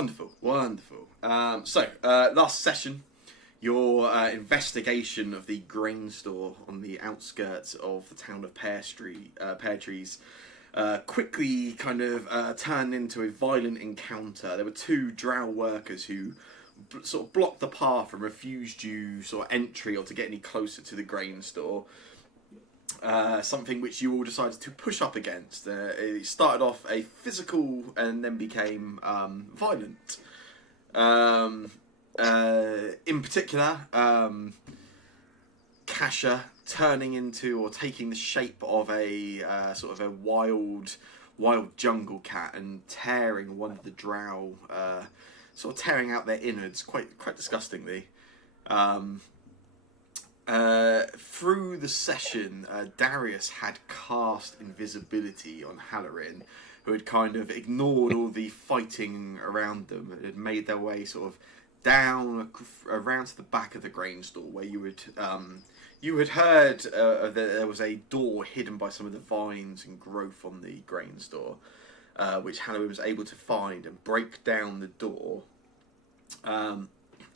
Wonderful, wonderful. Last session, your investigation of the grain store on the outskirts of the town of Pear Trees quickly kind of turned into a violent encounter. There were two drow workers who sort of blocked the path and refused you sort of entry or to get any closer to the grain store. Something which you all decided to push up against. It started off a physical and then became violent. In particular, Kasha turning into or taking the shape of a sort of a wild jungle cat and tearing one of the drow, sort of tearing out their innards quite disgustingly. Through the session, Darius had cast invisibility on Halloran, who had kind of ignored all the fighting around them and had made their way sort of down around to the back of the grain store, where you had heard that there was a door hidden by some of the vines and growth on the grain store, which Halloran was able to find and break down the door.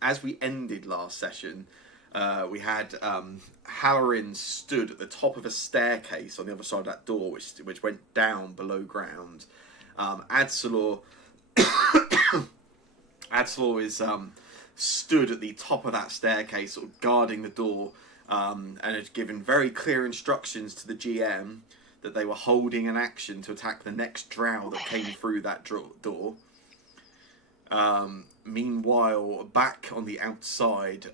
As we ended last session, we had Halloran stood at the top of a staircase on the other side of that door, which went down below ground. Adsalor is stood at the top of that staircase, sort of guarding the door, and had given very clear instructions to the GM that they were holding an action to attack the next drow that came through that door. Meanwhile, back on the outside,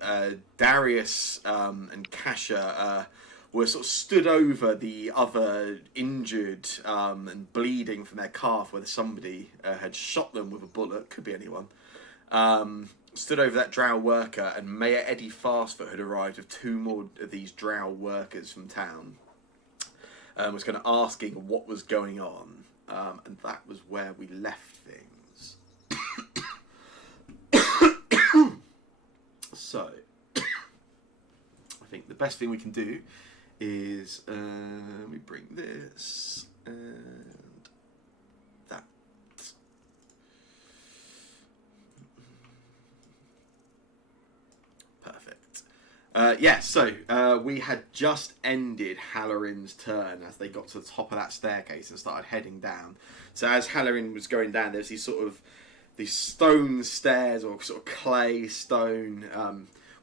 Darius and Kasha were sort of stood over the other injured and bleeding from their calf, where somebody had shot them with a bullet, could be anyone. Stood over that drow worker, and Mayor Eddie Fastfoot had arrived with two more of these drow workers from town. Was kind of asking what was going on, and that was where we left things. So, I think the best thing we can do is we bring this and that. Perfect. So we had just ended Halloran's turn as they got to the top of that staircase and started heading down. So as Halloran was going down, there's these stone stairs, or sort of clay stone,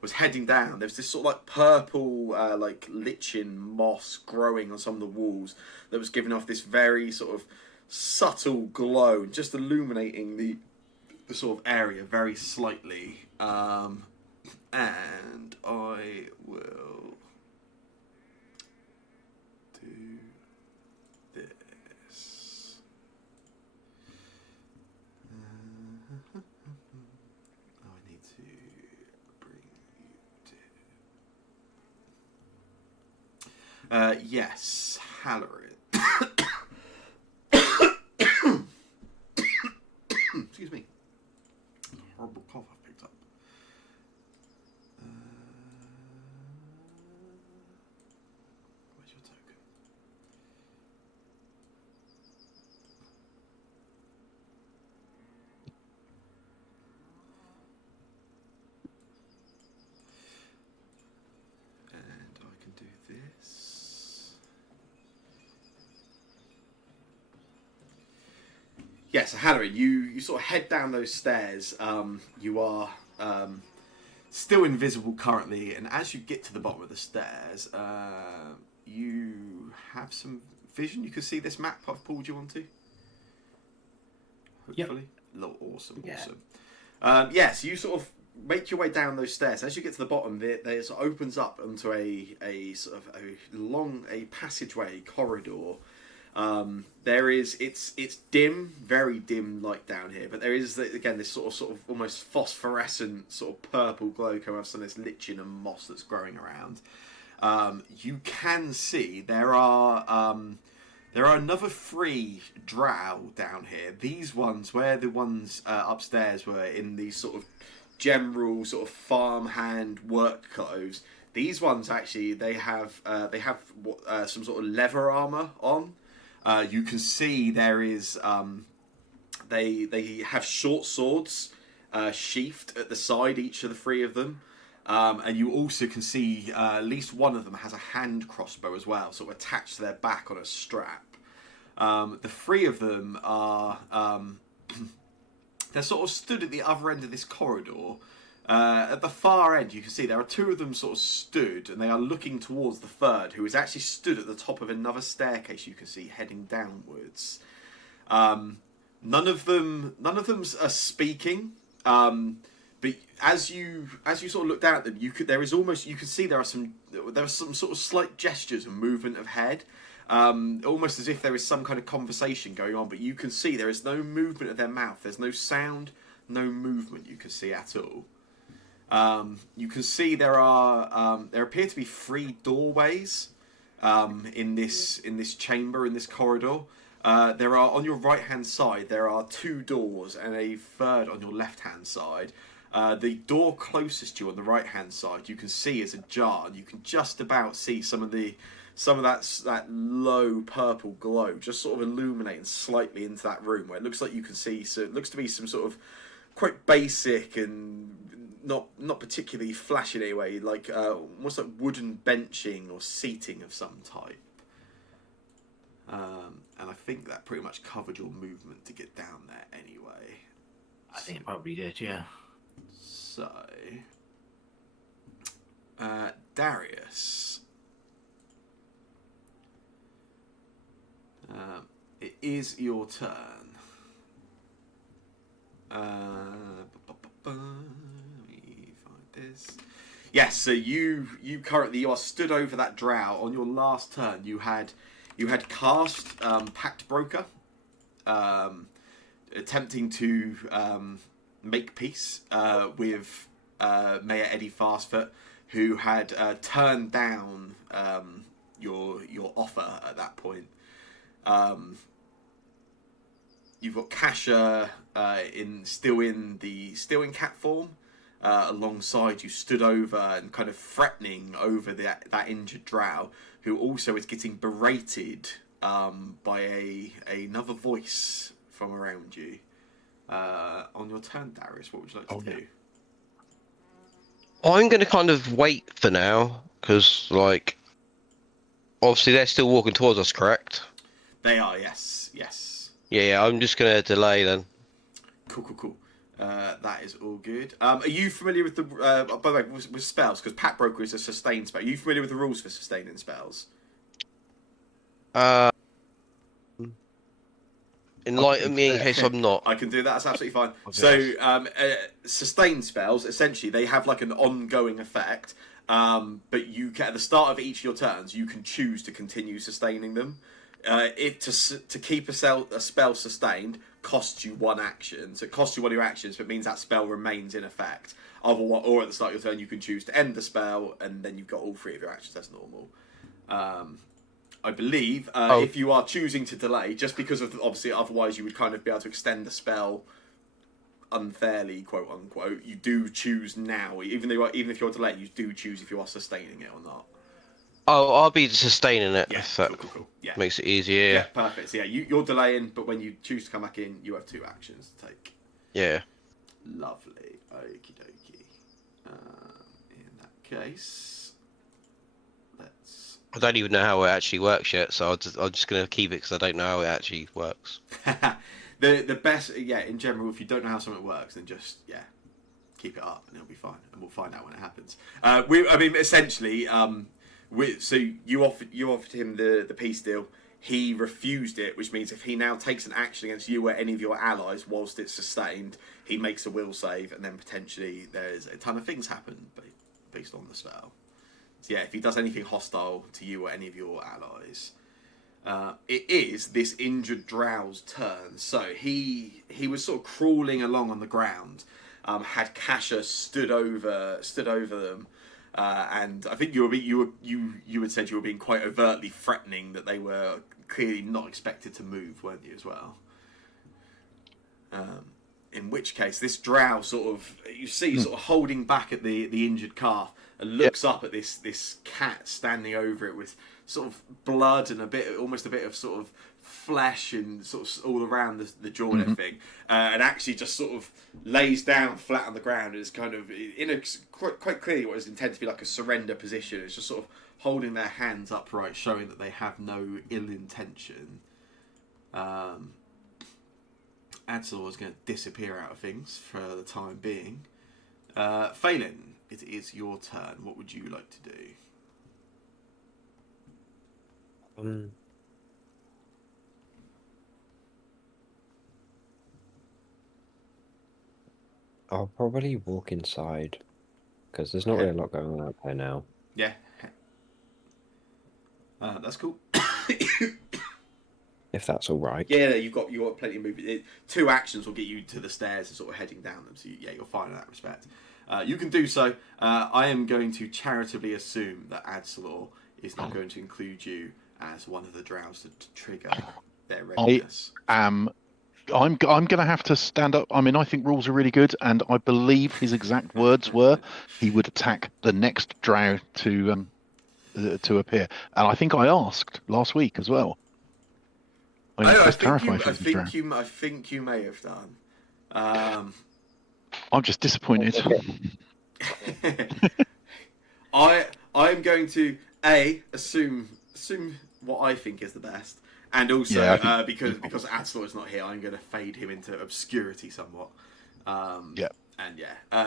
was heading down. There was this sort of like purple, like lichen moss growing on some of the walls that was giving off this very sort of subtle glow, just illuminating the sort of area very slightly. And I will do this. I need to bring you to... yes, Halloran. Excuse me. Horrible cough I've picked up. Where's your token? And I can do this. Yes, so Halloran, you sort of head down those stairs. You are still invisible currently, and as you get to the bottom of the stairs, you have some vision. You can see this map I've pulled you onto. Hopefully. Yep. Awesome. So you sort of make your way down those stairs. As you get to the bottom, there sort of opens up onto a sort of a passageway, corridor. It's dim, very dim light down here, but there is again this sort of almost phosphorescent sort of purple glow coming off some of this lichen and moss that's growing around. You can see there are another 3 drow down here. These ones, where the ones upstairs were in these sort of general sort of farmhand work clothes, these ones actually they have some sort of leather armor on. You can see there is They have short swords sheathed at the side, each of the three of them. And you also can see at least one of them has a hand crossbow as well, sort of attached to their back on a strap. The three of them are they're sort of stood at the other end of this corridor. At the far end, you can see there are two of them sort of stood, and they are looking towards the third, who is actually stood at the top of another staircase. You can see heading downwards. None of them are speaking. But as you sort of look down at them, you can see there are some sort of slight gestures and movement of head, almost as if there is some kind of conversation going on. But you can see there is no movement of their mouth. There's no sound, no movement. You can see at all. You can see there appear to be 3 doorways in this chamber, in this corridor. There are, on your right hand side, there are 2 doors and a third on your left hand side. The door closest to you on the right hand side you can see is ajar, and you can just about see some of that low purple glow just sort of illuminating slightly into that room, where it looks like you can see, so it looks to be some sort of quite basic and not particularly flashy in any way, like almost like wooden benching or seating of some type. And I think that pretty much covered your movement to get down there anyway. I think it probably did, yeah. So, Darius, it is your turn. Let me find this. Yes, so you are stood over that drow. On your last turn, you had cast Pact Broker, attempting to make peace with Mayor Eddie Fastfoot, who had turned down your offer at that point. You've got Kasha still in cat form. Alongside you, stood over and kind of threatening over that injured drow, who also is getting berated by another voice from around you. On your turn, Darius, what would you like to do? I'm going to kind of wait for now, because, like, obviously they're still walking towards us, correct? They are, yes. Yeah, I'm just going to delay then. Cool. That is all good. Are you familiar with the, by the way, with spells? Because Pact Broker is a sustained spell. Are you familiar with the rules for sustaining spells? Enlighten me in case I'm not. I can do that, that's absolutely fine. So, sustained spells, essentially, they have like an ongoing effect, but you can, at the start of each of your turns, you can choose to continue sustaining them. To keep a spell sustained costs you 1 action. So it costs you 1 of your actions, but it means that spell remains in effect. Or at the start of your turn, you can choose to end the spell, and then you've got all 3 of your actions. That's normal. I believe if you are choosing to delay, just because of obviously otherwise you would kind of be able to extend the spell unfairly, quote unquote. You do choose now, even if you're delayed, you do choose if you are sustaining it or not. Oh, I'll be sustaining it. Yeah, if that cool. Yeah, makes it easier. Yeah, perfect. So yeah, you're delaying, but when you choose to come back in, you have 2 actions to take. Yeah. Lovely. Okie dokie. In that case, I don't even know how it actually works yet, so I'm just going to keep it because I don't know how it actually works. The best, in general, if you don't know how something works, then just keep it up and it'll be fine, and we'll find out when it happens. Essentially, so you offered him the peace deal. He refused it, which means if he now takes an action against you or any of your allies whilst it's sustained, he makes a will save, and then potentially there's a ton of things happen based on the spell. So yeah, if he does anything hostile to you or any of your allies, it is this injured drow's turn. So he was sort of crawling along on the ground, had Kasha stood over them. And I think you had said you were being quite overtly threatening that they were clearly not expected to move, weren't you, as well? In which case, this drow sort of you see sort of holding back at the injured calf and Yep. looks up at this cat standing over it with sort of blood and almost a bit of sort of flesh and sort of all around the jaw and everything, and actually just sort of lays down flat on the ground and is kind of in a quite clearly what is intended to be like a surrender position. It's just sort of holding their hands upright, showing that they have no ill intention. Adsalor is going to disappear out of things for the time being. Phelan, it is your turn. What would you like to do? I'll probably walk inside because there's not really a lot going on out there now. Yeah. That's cool. If that's all right. Yeah, you've got plenty of movement. 2 actions will get you to the stairs and sort of heading down them. So yeah, you're fine in that respect. You can do so. I am going to charitably assume that Adsalor is not going to include you as one of the drows to trigger their readiness. I'm going to have to stand up. I mean, I think rules are really good, and I believe his exact words were he would attack the next drow to appear. And I think I asked last week as well. I think you may have done. I'm just disappointed. I'm going to assume what I think is the best, and also because Adsalor is not here, I'm going to fade him into obscurity somewhat. And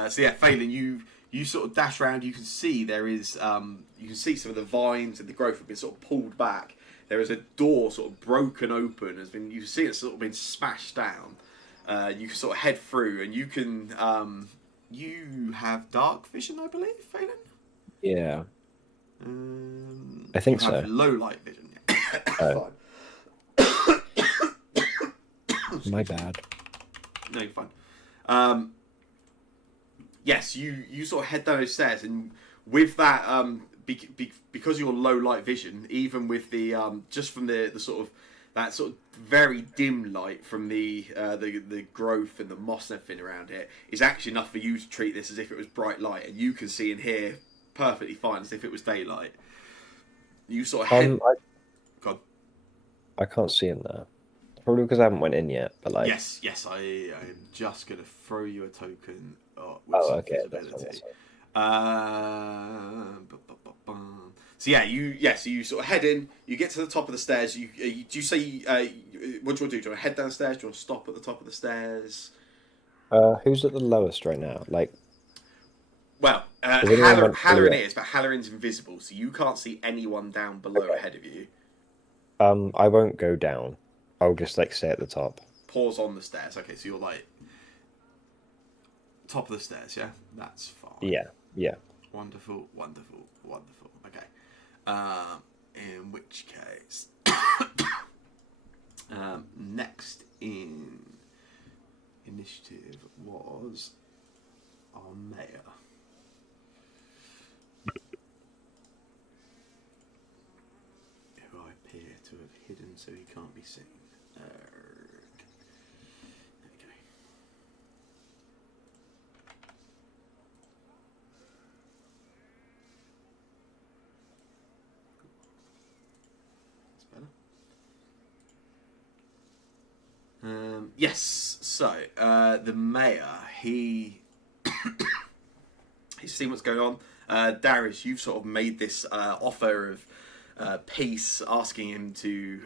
so yeah, Phelan, you sort of dash around. You can see there is you can see some of the vines and the growth have been sort of pulled back. There is a door sort of broken open. You see it sort of been smashed down. You can sort of head through, and you can you have dark vision, I believe, Phelan? Yeah. I think you have so. low light vision. Oh. My bad. No, you're fine. Yes, you sort of head down those stairs, and with that, because you're low light vision, even with the just from the sort of that sort of very dim light from the growth and the moss and everything around it is actually enough for you to treat this as if it was bright light, and you can see and hear perfectly fine as if it was daylight. You sort of head. God. I can't see in there. Probably because I haven't went in yet. But like. Yes. I am just gonna throw you a token. With some visibility. So yeah, you sort of head in. You get to the top of the stairs. Do you say what do you want to do? Do you want to head downstairs? Do you want to stop at the top of the stairs? Who's at the lowest right now? Like, well, Halloran is, but Halloran's invisible, so you can't see anyone down below ahead of you. I won't go down. I'll just like stay at the top. Pause on the stairs. Okay, so you're like top of the stairs. Yeah, that's fine. Yeah. Wonderful. Okay. In which case, next in initiative was our mayor. Who I appear to have hidden so he can't be seen. There we go. Yes, so the mayor, he's seen what's going on. Darius, you've sort of made this offer of peace, asking him to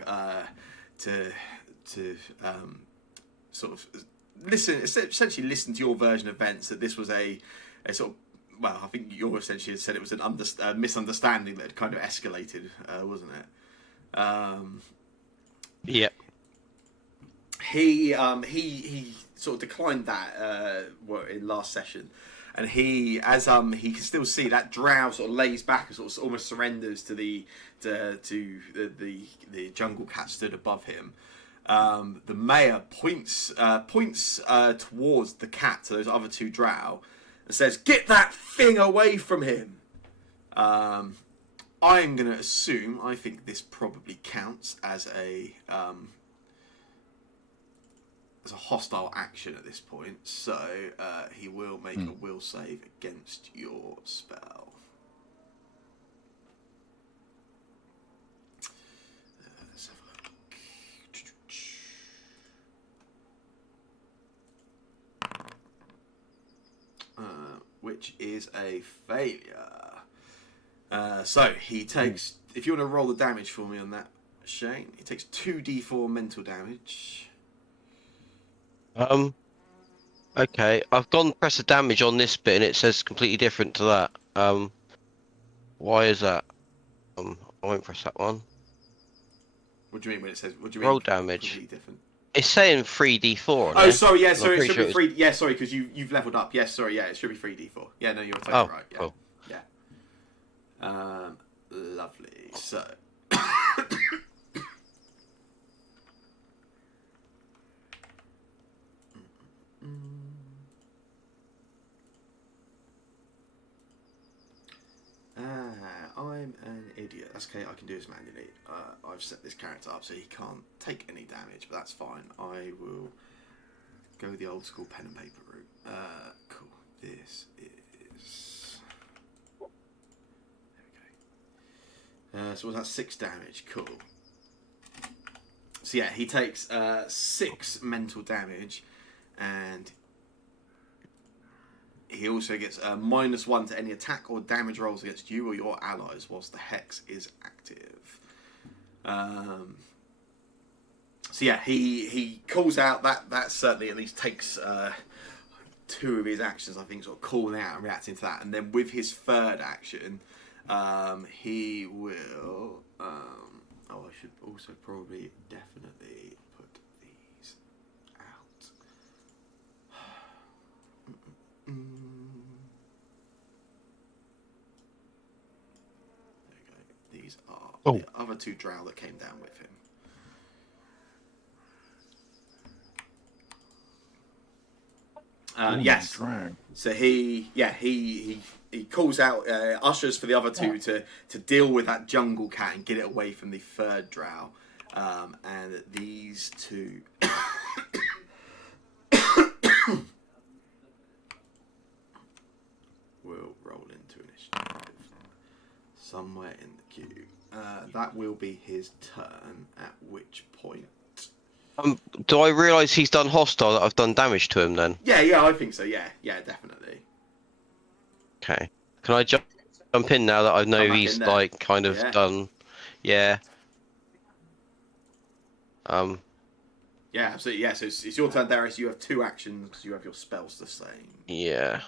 sort of essentially listen to your version of events. That this was a sort of, well, I think you essentially said it was a misunderstanding that had kind of escalated, wasn't it? Yep. He sort of declined that in last session, and he can still see that drow sort of lays back and sort of almost surrenders to the jungle cat stood above him. The mayor points towards the cat, to those other 2 drow, and says, "Get that thing away from him." I'm going to assume, I think this probably counts as a as a hostile action at this point, so he will make a will save against your spell. Let's have a look. Which is a failure. So he takes. If you want to roll the damage for me on that, Shane, he takes 2d4 mental damage. Okay, I've gone press the damage on this bit and it says completely different to that. Why is that? I won't press that one. What do you mean when it says? What do you Roll mean? damage. Completely different. It's saying 3d4 on Oh, here. sorry. Yeah, I'm sorry. It pretty should be sure three. Yeah, sorry, because you've leveled up. Yes, sorry. Yeah, it should be 3d4. Yeah, no, you're totally right. Yeah. Cool. Yeah. Lovely. So. I'm an idiot. That's okay, I can do this manually. I've set this character up so he can't take any damage, but that's fine. I will go the old school pen and paper route. Cool. This is... There we go. So was that 6 damage? Cool. So yeah, he takes 6 mental damage, and he also gets -1 to any attack or damage rolls against you or your allies whilst the hex is active. So yeah, he calls out that certainly at least takes 2 of his actions, I think, sort of calling out and reacting to that, and then with his third action, he will. I should also probably definitely put these out. There we go. These are the other 2 drow that came down with him. Yes. Drow. So he calls out ushers for the other 2 to deal with that jungle cat and get it away from the third drow, and these 2 will roll into initiative somewhere in the queue. That will be his turn. At which point. Do I realise he's done hostile that I've done damage to him then? Yeah, I think so. Yeah, definitely. Okay. Can I jump in now that I know Come back he's in there. like kind of Yeah. done? Yeah. Yeah, absolutely. Yeah, so it's your turn, Darius. You have 2 actions because you have your spells the same. Yeah.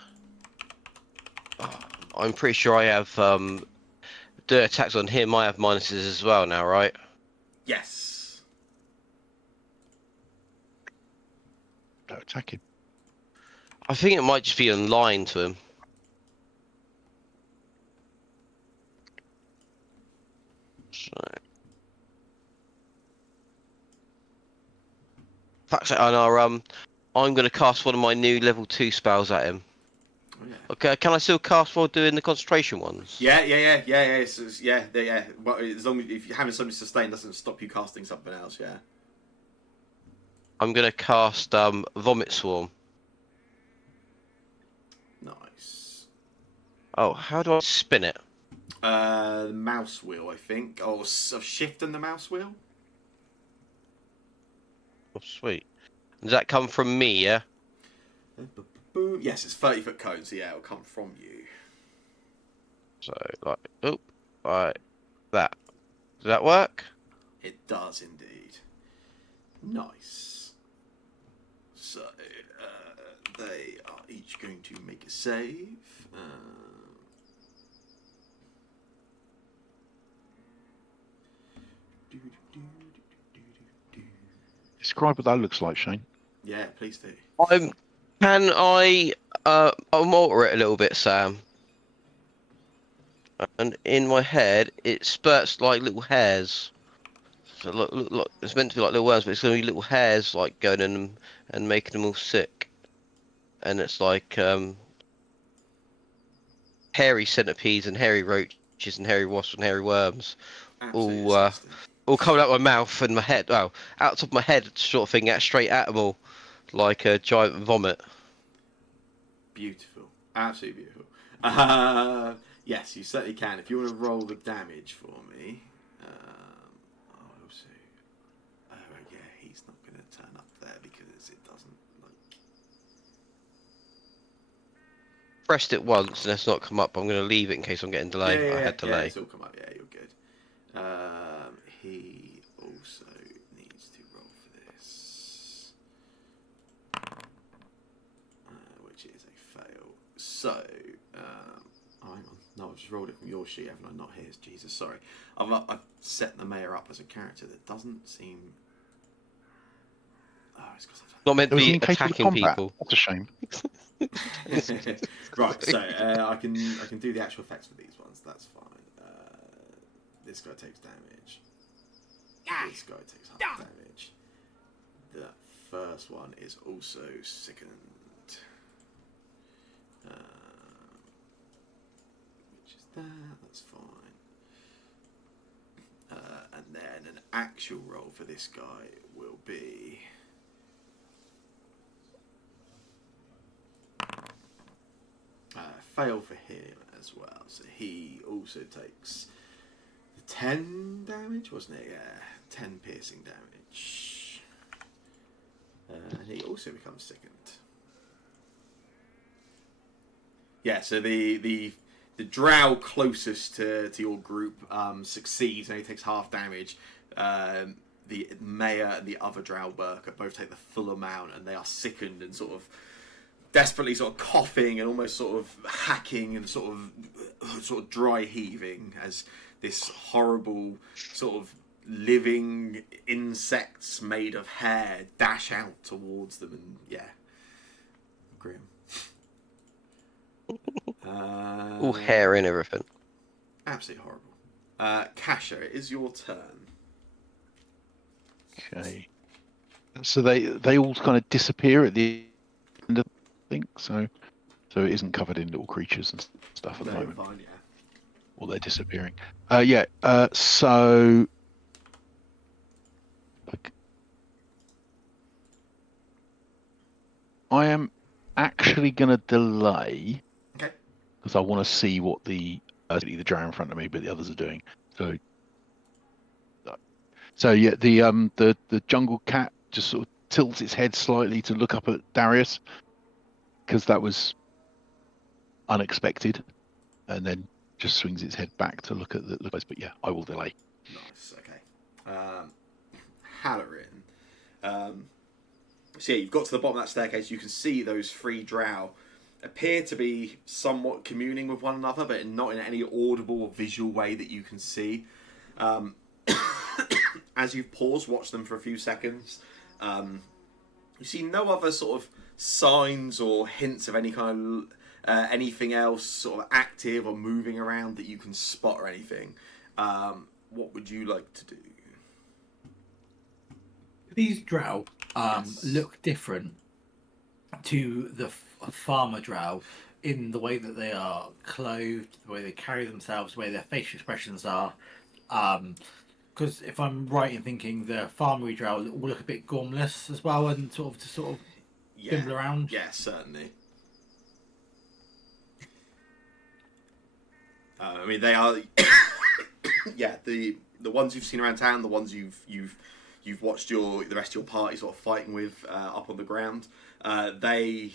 I'm pretty sure I have the attacks on him. I have minuses as well now, right? Yes. Don't attack him. I think it might just be in line to him. So. Fuck's sake, I'm gonna cast one of my new level 2 spells at him. Oh, yeah. Okay, can I still cast while doing the concentration ones? Yeah. Yeah. But as long as if you're having something sustained, doesn't stop you casting something else. Yeah. I'm gonna cast Vomit Swarm. Nice. Oh, how do I spin it? The mouse wheel, I think. Oh, of shift and the mouse wheel. Oh, sweet. Does that come from me, yeah? Yes, it's 30-foot cone, so yeah, it'll come from you. So, like that. Does that work? It does indeed. Nice. So, they are each going to make a save. Describe what that looks like, Shane. Yeah, please do. Can I alter it a little bit, Sam? And in my head, it spurts like little hairs. So look, it's meant to be like little worms, but it's going to be little hairs like going in and making them all sick. And it's like hairy centipedes and hairy roaches and hairy wasps and hairy worms, Absolutely all disgusting. all coming out my mouth and my head. Well, out of my head, sort of thing, out straight at them all. like a giant vomit. Beautiful. Absolutely beautiful. Yes, you certainly can. If you want to roll the damage for me. I'll see. Oh, yeah, he's not going to turn up there because it doesn't, like... Pressed it once and it's not come up. I'm going to leave it in case I'm getting delay. I had Yeah, delay. it's all come up. Yeah, you're good. He also needs to roll for this. Which is a fail. So, hang on. No, I've just rolled it from your sheet, haven't I? Not his. Jesus, sorry. I've set the mayor up as a character that doesn't seem... Oh, it's because I've Not meant to There was an be incapable attacking combat. people. That's a shame. Right, so I can do the actual effects for these ones. That's fine. This guy takes damage. This guy takes half damage. The first one is also sickened. Which is that? That's fine. And then an actual roll for this guy will be... fail for him as well. So he also takes 10 damage, wasn't it? Yeah, 10 piercing damage. And he also becomes sickened. Yeah, so the drow closest to your group succeeds and he takes half damage. The mayor and the other drow worker both take the full amount and they are sickened and sort of desperately sort of coughing and almost sort of hacking and sort of dry heaving as this horrible sort of living insects made of hair dash out towards them, and yeah, grim. All hair and everything. Absolutely horrible. Kasha, it is your turn. Okay. So they all kind of disappear at the end of the thing. So it isn't covered in little creatures and stuff at the moment. Fine, yeah. Or they're disappearing. So like, I am actually going to delay. Okay. Because I want to see what the drow in front of me, but the others are doing. So yeah, the jungle cat just sort of tilts its head slightly to look up at Darius, because that was unexpected, and then just swings its head back to look at the guys. But yeah, I will delay. Nice. Okay. Halloran. So yeah, you've got to the bottom of that staircase. You can see those three drow appear to be somewhat communing with one another, but not in any audible or visual way that you can see. As you've paused, watch them for a few seconds, you see no other sort of signs or hints of any kind of anything else sort of active or moving around that you can spot or anything. What would you like to do? These drow Yes. look different to the farmer drow in the way that they are clothed, the way they carry themselves, the way their facial expressions are. Because if I'm right in thinking, the farmery drow will look a bit gormless as well, and sort of bimble around. Yeah, certainly. I mean, they are. Yeah, the ones you've seen around town, the ones you've watched the rest of your party sort of fighting with up on the ground. They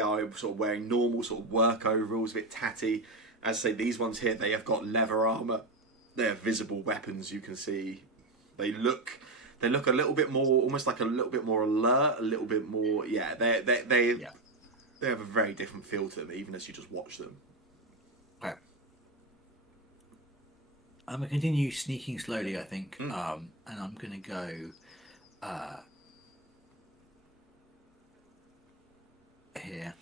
are sort of wearing normal sort of work overalls, a bit tatty. As I say, these ones here, they have got leather armor. They have visible weapons. You can see they look a little bit more, almost like a little bit more alert, a little bit more. Yeah, they have a very different feel to them, even as you just watch them. Okay. I'm gonna continue sneaking slowly, I think, and I'm gonna go. Here.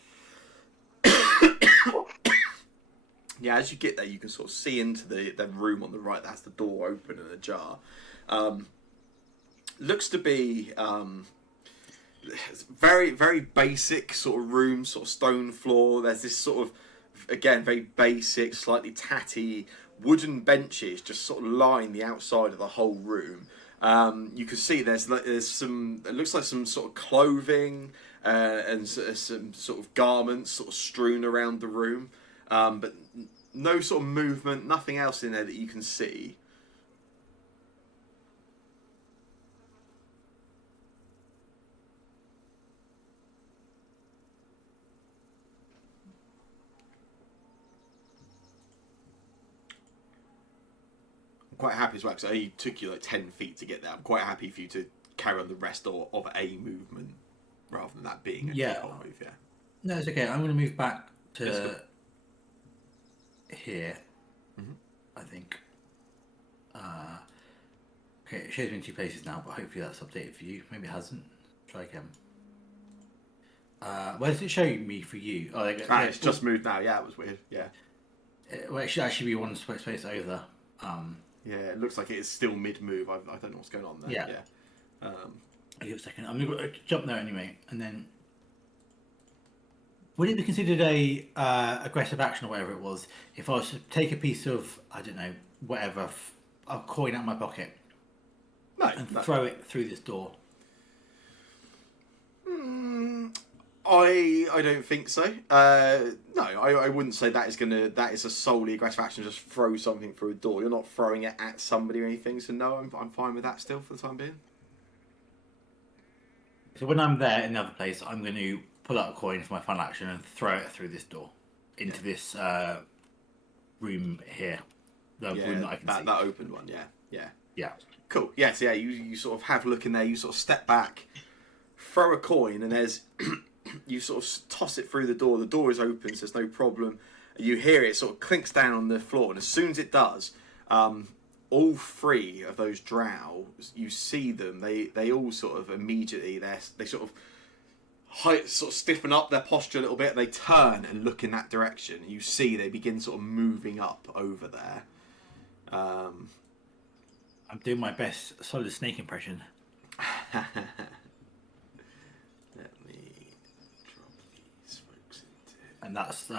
Yeah, as you get there, you can sort of see into the room on the right. That's the door open and ajar. Looks to be very, very basic sort of room, sort of stone floor. There's this sort of, again, very basic, slightly tatty wooden benches just sort of line the outside of the whole room. You can see there's some, it looks like some sort of clothing, and some sort of garments sort of strewn around the room, but no sort of movement, nothing else in there that you can see. Quite happy as well, because it only took you like 10 feet to get there. I'm quite happy for you to carry on the rest of a movement rather than that being a whole move. Yeah. No, it's okay. I'm going to move back Yes, to here. I think. Okay, it shows me in 2 places now, but hopefully that's updated for you. Maybe it hasn't. Try again. Where does it show me for you? Oh, It's just moved now. Yeah, it was weird. Yeah. Well, it should actually be one space over. Yeah, it looks like it is still mid-move. I don't know what's going on there. Yeah. Give it a second. I'm going to jump there anyway, and then. Would it be considered a aggressive action or whatever it was if I was to take a piece of, I don't know, whatever, a coin out of my pocket and throw it through this door? I don't think so. No, I wouldn't say that is a solely aggressive action. Just throw something through a door. You're not throwing it at somebody or anything. So no, I'm fine with that still for the time being. So when I'm there in the other place, I'm going to pull out a coin for my final action and throw it through this door into this room here. The room that I can see. That open one. Yeah. Cool. Yeah. So you sort of have a look in there. You sort of step back, throw a coin, and there's you sort of toss it through the door. The door is open, so there's no problem. You hear it sort of clinks down on the floor, and as soon as it does, all 3 of those drow, you see them. They all sort of immediately they sort of stiffen up their posture a little bit. They turn and look in that direction. You see they begin sort of moving up over there. I'm doing my best solid snake impression. Let me drop these folks into here. And that's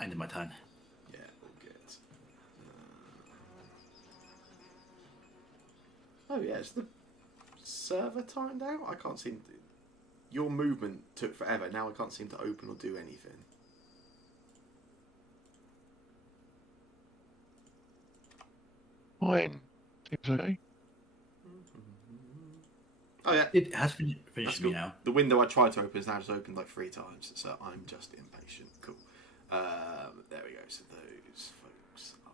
ending my turn. Yeah, all good. Oh yeah, is the server timed out? I can't seem to... Your movement took forever. Now I can't seem to open or do anything. Fine. Seems okay. Oh yeah, It has finished me now. The window I tried to open is now just opened like 3 times, so I'm just impatient. Cool. There we go. So those folks are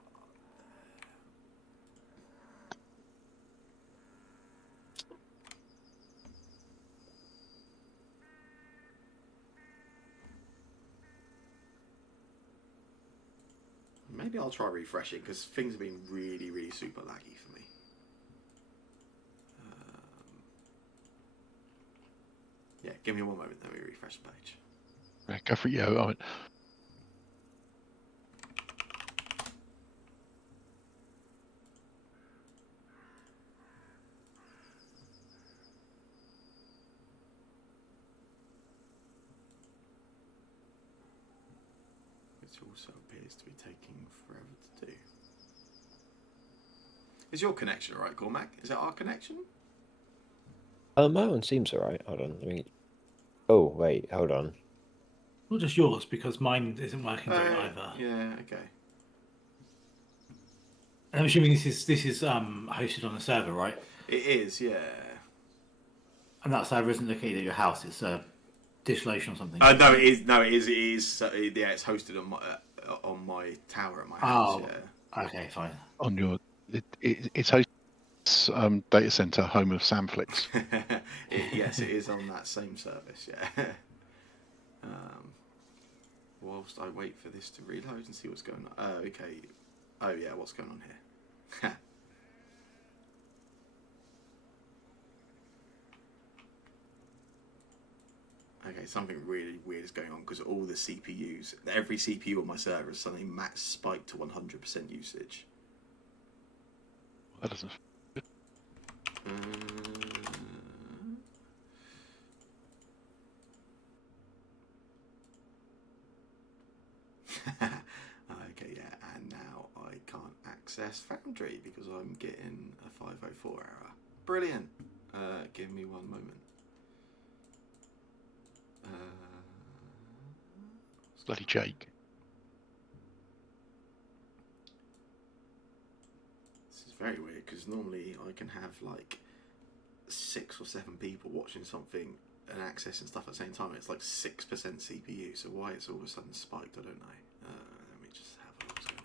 there. Maybe I'll try refreshing because things have been really, really super laggy for me. Yeah, give me one moment, then we refresh the page. Right, go for it. Yeah, I mean, Which also appears to be taking forever to do. Is your connection alright, Cormac? Is it our connection? My one seems alright. Hold on. Let me. Oh wait, hold on. Not just yours, because mine isn't working great either. Yeah, okay. And I'm assuming this is hosted on a server, right? It is, yeah. And that server isn't located at your house. It's a DigitalOcean or something. No, it is. No, it is. It is. Yeah, it's hosted on my tower at my house. Oh, Yeah. okay, fine. on your, it's hosted data center, home of Samflix. Yes, it is on that same service. Yeah. Whilst I wait for this to reload and see what's going on. Oh, okay. Oh yeah, what's going on here? Okay, something really weird is going on because all the CPUs, every CPU on my server is suddenly max spiked to 100% usage. That doesn't. Okay, yeah, and now I can't access Foundry because I'm getting a 504 error. Brilliant. Give me one moment. Bloody Jake. This is very weird because normally I can have like 6 or 7 people watching something and accessing stuff at the same time. It's like 6% CPU, so why it's all of a sudden spiked, I don't know. Let me just have a look what's going on.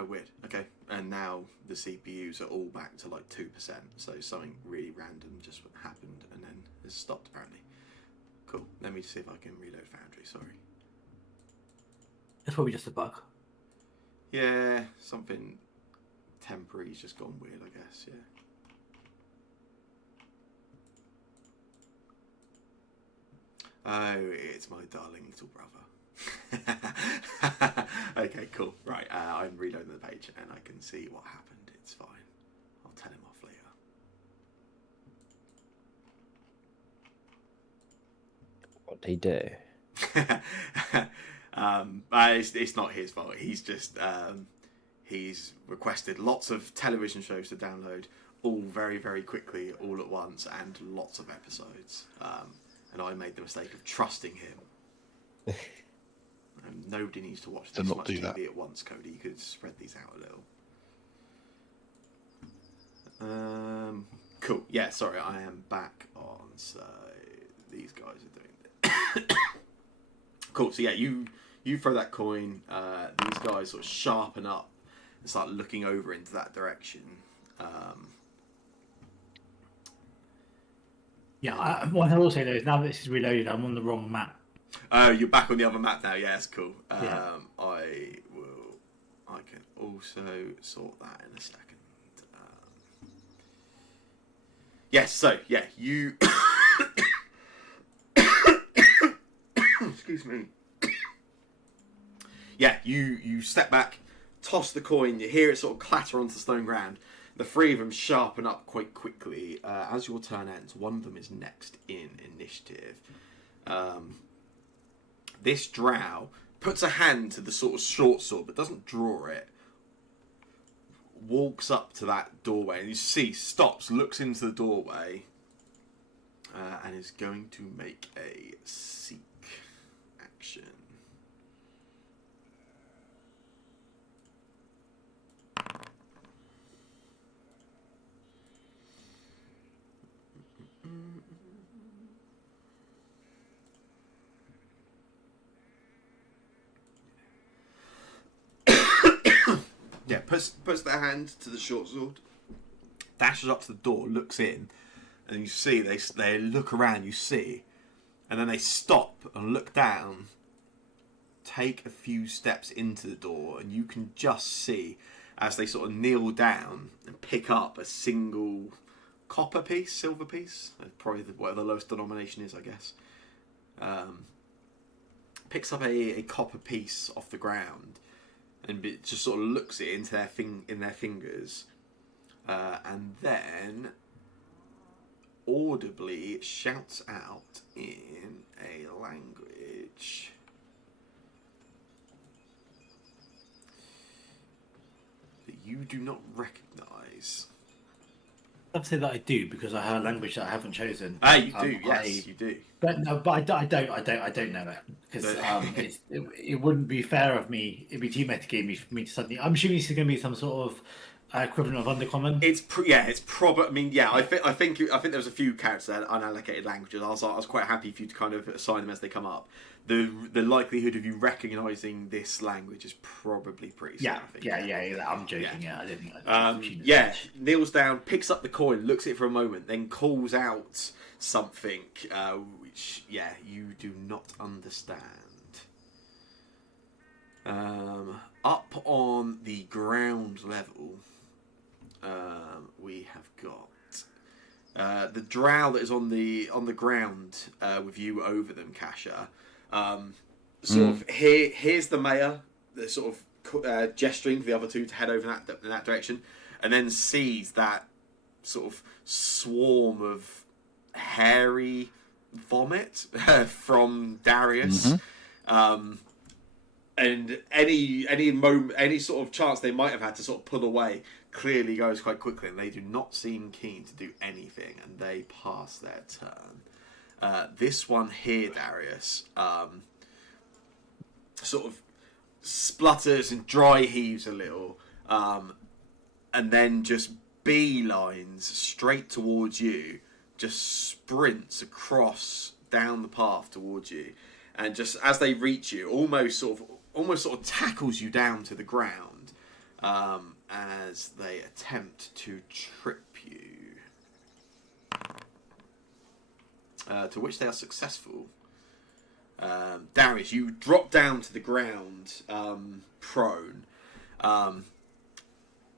Oh, weird. Okay, and now the CPUs are all back to like 2%, so something really random just happened and then has stopped apparently. Cool. Let me see if I can reload Foundry. Sorry. It's probably just a bug. Yeah, something temporary's just gone weird, I guess. Yeah. Oh, it's my darling little brother. Okay, cool. Right, I'm reloading the page and I can see what happened. It's fine. I'll tell him off later. What did he do? It's not his fault. He's just he's requested lots of television shows to download, all very, very quickly, all at once, and lots of episodes. And I made the mistake of trusting him. Nobody needs to watch To this not much do TV that. at once, Cody. You could spread these out a little. Cool. Yeah, sorry, I am back on. So these guys are doing this. Cool. So yeah, you throw that coin. These guys sort of sharpen up and start looking over into that direction. What I will say though is now that this is reloaded, I'm on the wrong map. Oh, you're back on the other map now. Yeah, that's cool. Yeah. I can also sort that in a second. Yes. So yeah, you. Excuse me. Yeah, you step back, toss the coin. You hear it sort of clatter onto the stone ground. The 3 of them sharpen up quite quickly. As your turn ends, one of them is next in initiative. This drow puts a hand to the sort of short sword, but doesn't draw it. Walks up to that doorway, and you see, stops, looks into the doorway, and is going to make a seek action. Yeah, puts their hand to the short sword, dashes up to the door, looks in, and you see they look around. You see, and then they stop and look down, take a few steps into the door, and you can just see as they sort of kneel down and pick up a single copper piece, silver piece, probably whatever the lowest denomination is, I guess. Picks up a copper piece off the ground. And it just sort of looks it into their fingers, and then audibly shouts out in a language that you do not recognise. I'd say that I do because I heard a language that I haven't chosen. You do, yes, you do. But no, but I don't know it because it wouldn't be fair of me. It'd be too metagamey for me to suddenly. I'm assuming this is going to be some sort of equivalent of Undercommon. It's probably. I mean, yeah. I think there was a few characters that had unallocated languages. I was quite happy for you to kind of assign them as they come up. The likelihood of you recognising this language is probably pretty slim, I think. Yeah. I'm joking. Yeah, I didn't think. Kneels down, picks up the coin, looks at it for a moment, then calls out something which you do not understand. Up on the ground level, we have got the drow that is on the ground with you over them, Kasha. Sort of here's the mayor, the sort of gesturing for the other two to head over in that direction, and then sees that sort of swarm of hairy vomit from Darius. And any sort of chance they might have had to sort of pull away clearly goes quite quickly, and they do not seem keen to do anything, and they pass their turn. This one here, Darius, sort of splutters and dry heaves a little, and then just beelines straight towards you, just sprints across down the path towards you, and just as they reach you, almost sort of tackles you down to the ground, as they attempt to trip you. To which they are successful. Darius, you drop down to the ground, prone.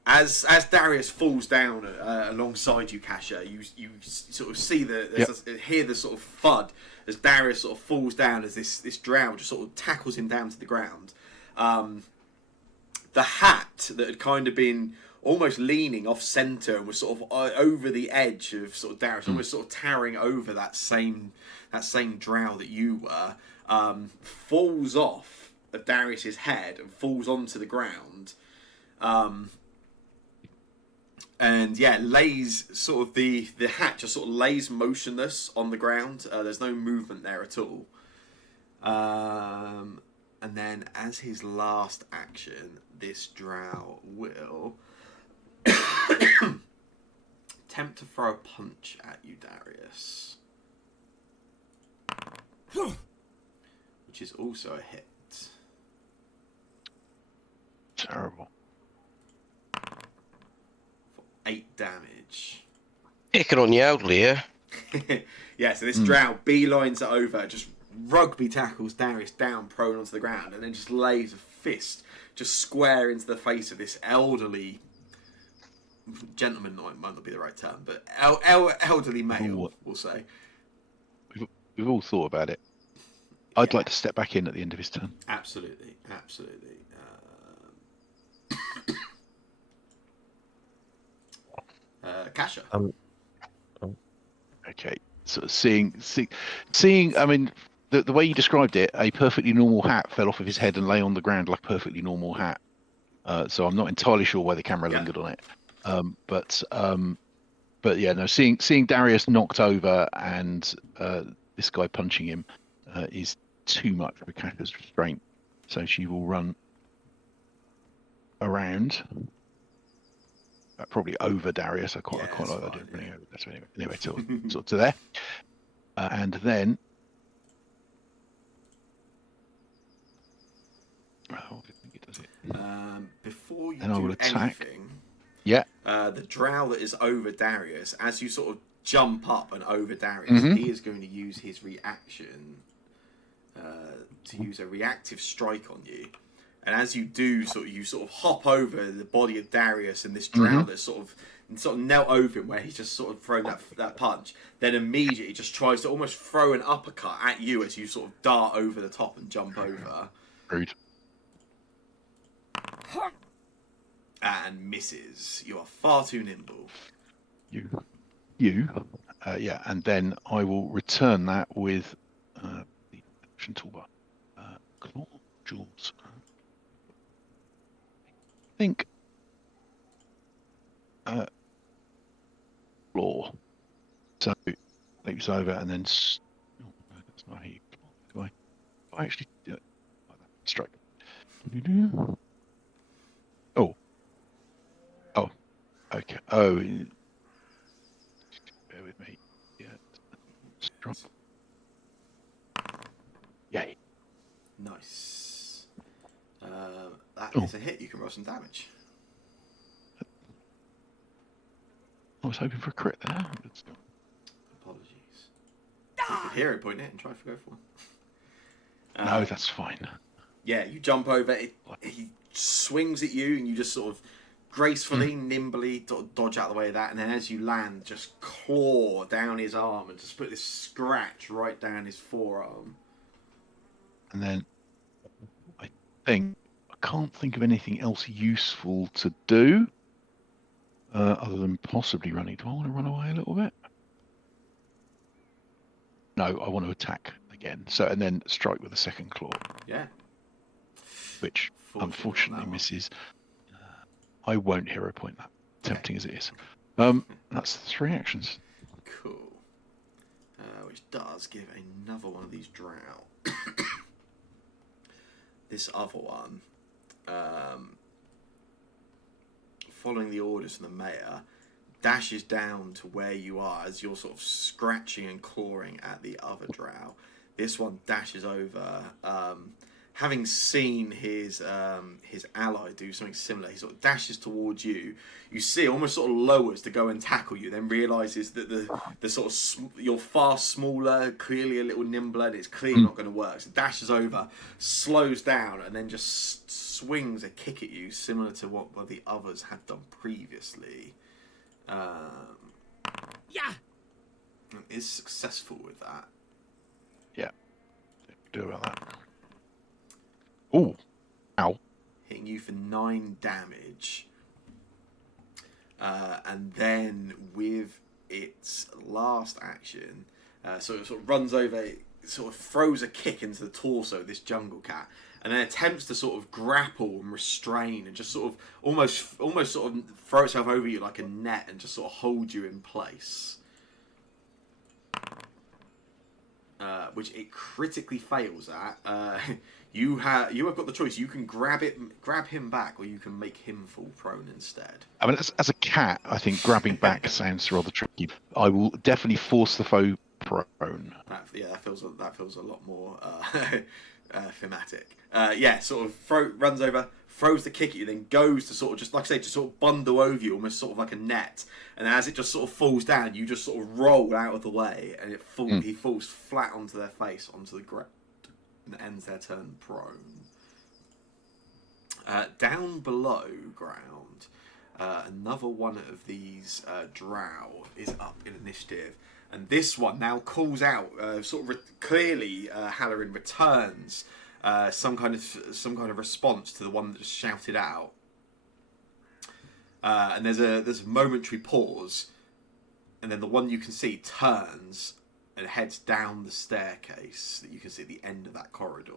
As Darius falls down alongside you, Kasha, you sort of see hear the sort of thud as Darius sort of falls down, as this drow just sort of tackles him down to the ground. The hat that had kind of been almost leaning off centre and was sort of over the edge of sort of Darius, almost sort of towering over that same drow that you were, falls off of Darius's head and falls onto the ground. And yeah, lays sort of the hat just sort of lays motionless on the ground. There's no movement there at all. And then as his last action, this drow will attempt to throw a punch at you, Darius. Which is also a hit. Terrible. 8 damage. Picking on you, elderly here. Yeah, so this drow beelines it over, just rugby tackles Darius down prone onto the ground, and then just lays a fist just square into the face of this elderly gentleman. Might not be the right term, but elderly male, we'll say. We've all thought about it. I'd like to step back in at the end of his turn. Absolutely. Kasha. Okay, sort of seeing. I mean, the way you described it, a perfectly normal hat fell off of his head and lay on the ground like a perfectly normal hat. So I'm not entirely sure why the camera lingered on it. But yeah, no. Seeing Darius knocked over and this guy punching him is too much for Kasha's restraint. So she will run around. Probably over Darius. I quite like that. So anyway, sort of to there, and then before you and I will do attack. anything, the drow that is over Darius, as you sort of jump up and over Darius, he is going to use his reaction to use a reactive strike on you. And as you do, you sort of hop over the body of Darius, and this drow that's sort of knelt over him, where he's just sort of thrown that punch. Then immediately just tries to almost throw an uppercut at you as you sort of dart over the top and jump over. Rude. And misses. You are far too nimble. Yeah, and then I will return that with the action toolbar. Claw, jaws. I think floor. So leaps over and then that's not how you do I actually do it like that. Strike. Oh, okay. Bear with me. Yeah. Strong. Yay. Nice. That is a hit. You can roll some damage. I was hoping for a crit there. Apologies. You could hero point it and try to go for one. No, that's fine. Yeah, you jump over. He swings at you, and you just sort of gracefully, nimbly dodge out of the way of that, and then as you land, just claw down his arm and just put this scratch right down his forearm. And then I can't think of anything else useful to do other than possibly running. Do I want to run away a little bit? No, I want to attack again. So and then strike with a second claw. Yeah. Which unfortunately misses. I won't hero point that, tempting as it is. That's 3 actions. Cool. Which does give another one of these drow. This other one, following the orders from the mayor, dashes down to where you are as you're sort of scratching and clawing at the other drow. This one dashes over, having seen his ally do something similar. He sort of dashes towards you. You see, almost sort of lowers to go and tackle you, then realizes that the sort of you're far smaller, clearly a little nimbler, and it's clearly not going to work. So dashes over, slows down, and then just swings a kick at you, similar to what the others had done previously. Yeah. Is successful with that. Yeah. Do about that. Oh, ow. Hitting you for 9 damage. And then with its last action, so it sort of runs over, it sort of throws a kick into the torso of this jungle cat, and then attempts to sort of grapple and restrain and just sort of almost sort of throw itself over you like a net and just sort of hold you in place. Which it critically fails at. You have got the choice. You can grab him back, or you can make him fall prone instead. I mean, as a cat, I think grabbing back sounds rather tricky. I will definitely force the foe prone. That feels a lot more thematic. Sort of runs over, throws the kick at you, then goes to sort of just like I say, just sort of bundle over you, almost sort of like a net. And as it just sort of falls down, you just sort of roll out of the way, and he falls flat onto their face onto the ground, and ends their turn prone. Down below ground, another one of these drow is up in initiative. And this one now calls out, clearly Halloran returns some kind of response to the one that just shouted out. And there's a momentary pause, and then the one you can see turns and heads down the staircase that you can see at the end of that corridor.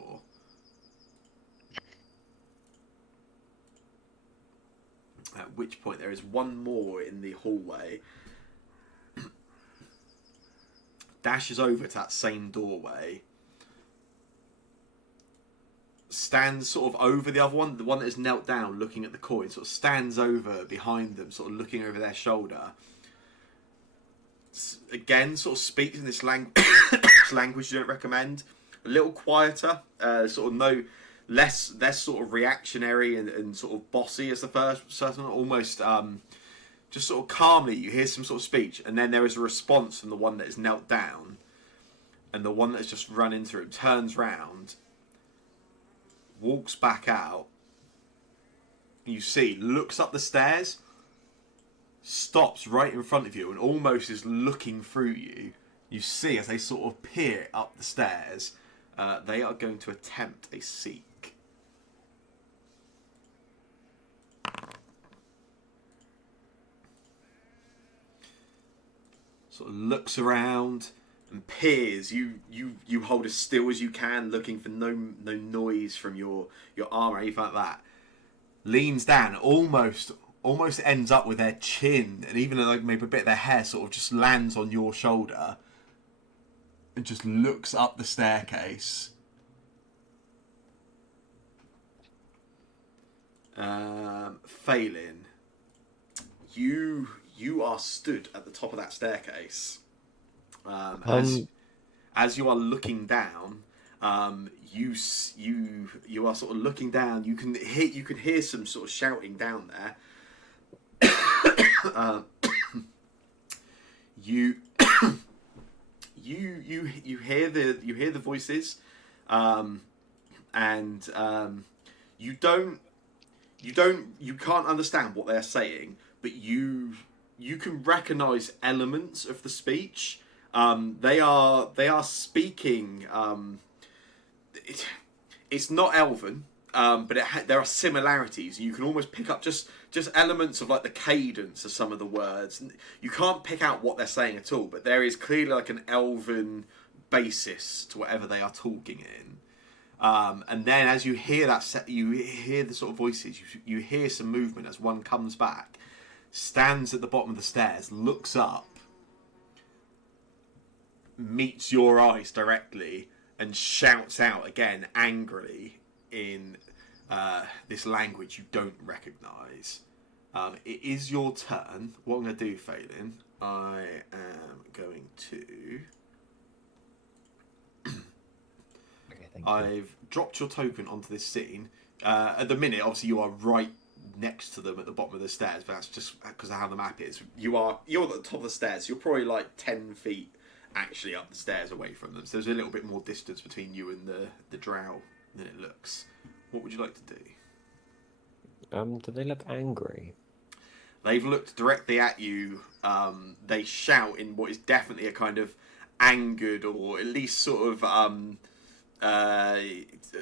At which point there is one more in the hallway. Dashes over to that same doorway. Stands sort of over the other one, the one that is knelt down looking at the coin, sort of stands over behind them, sort of looking over their shoulder. Again, sort of speaks in this language you don't recommend. A little quieter, sort of less sort of reactionary and sort of bossy as the first one. Almost just sort of calmly, you hear some sort of speech, and then there is a response from the one that is knelt down, and the one that has just run into it turns round, walks back out. You see, looks up the stairs, stops right in front of you, and almost is looking through you. You see, as they sort of peer up the stairs, they are going to attempt a seek. Sort of looks around and peers. You hold as still as you can, looking for no noise from your arm or anything like that. Leans down, almost ends up with their chin, and even like maybe a bit of their hair sort of just lands on your shoulder, and just looks up the staircase. Phelan, you are stood at the top of that staircase. As you are looking down, you are sort of looking down. You can hear some sort of shouting down there. You hear the voices, and you can't understand what they're saying, but you can recognise elements of the speech. They are speaking. It's not Elven, but there are similarities. You can almost pick up just elements of like the cadence of some of the words. You can't pick out what they're saying at all, but there is clearly like an Elven basis to whatever they are talking in. And then as you hear you hear the sort of voices. You hear some movement as one comes back, stands at the bottom of the stairs, looks up, meets your eyes directly, and shouts out again angrily in this language you don't recognise. It is your turn. What I'm going to do, Phelan, I am going to... Okay, thank you. I've dropped your token onto this scene. At the minute, obviously, you are right next to them at the bottom of the stairs, but that's just because of how the map is. You're at the top of the stairs. You're probably like 10 feet actually up the stairs away from them. So there's a little bit more distance between you and the drow than it looks. What would you like to do? Do they look angry? They've looked directly at you. They shout in what is definitely a kind of angered or at least sort of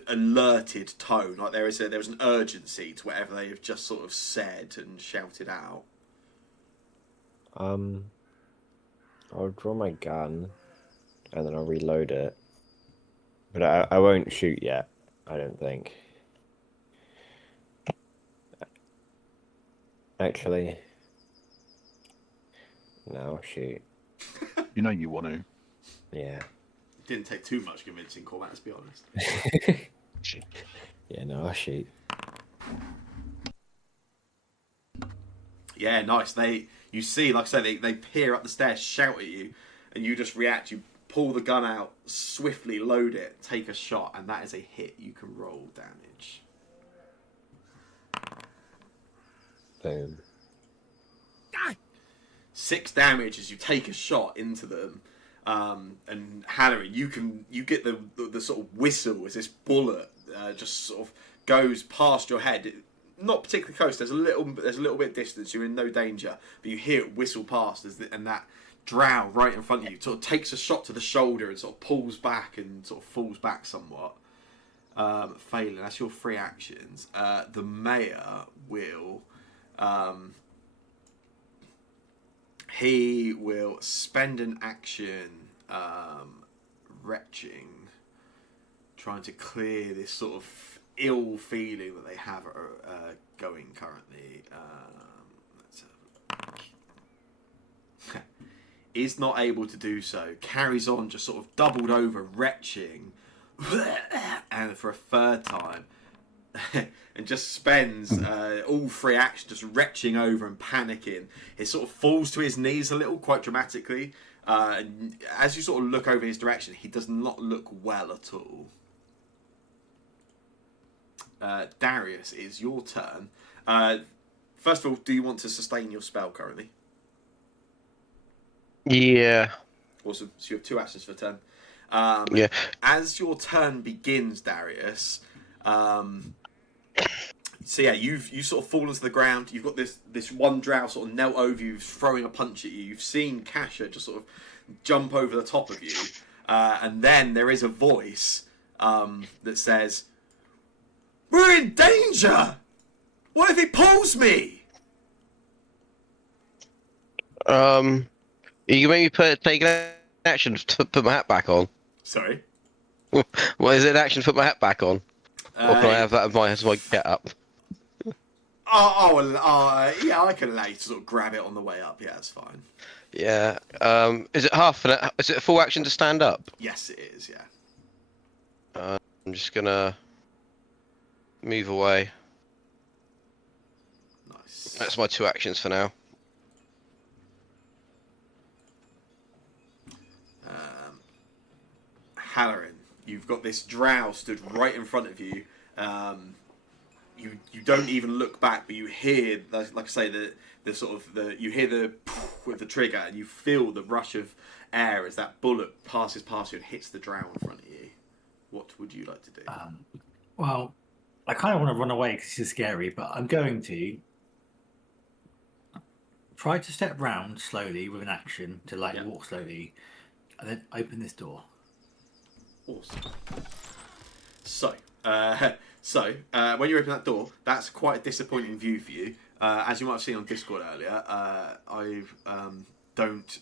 alerted tone. Like there was an urgency to whatever they have just sort of said and shouted out. I'll draw my gun, and then I'll reload it. But I won't shoot yet, I don't think. Actually, no, I'll shoot. You know you want to. Yeah. Didn't take too much convincing, Cormac, let's be honest. Yeah, no, I'll shoot. Yeah, nice. You see, like I say, they peer up the stairs, shout at you, and you just react. You pull the gun out, swiftly load it, take a shot, and that is a hit. You can roll damage. Boom. 6 damage as you take a shot into them. And Halloran, you get the sort of whistle as this bullet just sort of goes past your head. Not particularly close. There's a little bit of distance. You're in no danger, but you hear it whistle past and that drow right in front of you sort of takes a shot to the shoulder and sort of pulls back and sort of falls back somewhat. Phelan, that's your 3 actions. The mayor will. He will spend an action retching, trying to clear this sort of ill feeling that they have going currently. Let's have a look. Is not able to do so. Carries on, just sort of doubled over, retching, and for a 3rd time. And just spends all 3 actions just retching over and panicking. He sort of falls to his knees a little, quite dramatically. And as you sort of look over his direction, he does not look well at all. Darius, it's your turn. First of all, do you want to sustain your spell currently? Yeah. Awesome. So you have 2 actions for turn. Yeah. As your turn begins, Darius... so yeah, you sort of fallen to the ground. You've got this one drow sort of knelt over you, throwing a punch at you. You've seen Kasha just sort of jump over the top of you, and then there is a voice that says, "We're in danger! What if he pulls me?" You make me take an action to put my hat back on. Sorry. Well, is it an action to put my hat back on? Or can I have that as my get up? Yeah, I can allow you to sort of grab it on the way up. Yeah, that's fine. Yeah. Is it is it a full action to stand up? Yes, it is. Yeah. I'm just gonna move away. Nice. That's my 2 actions for now. Halloran, you've got this drow stood right in front of you. You don't even look back, but you hear, like I say, you hear the with the trigger, and you feel the rush of air as that bullet passes past you and hits the drow in front of you. What would you like to do? Well, I kind of want to run away because this is scary, but I'm going to try to step round slowly with an action to Yeah. walk slowly, and then open this door. Awesome. So, when you open that door, that's quite a disappointing view for you. As you might have seen on Discord earlier, I don't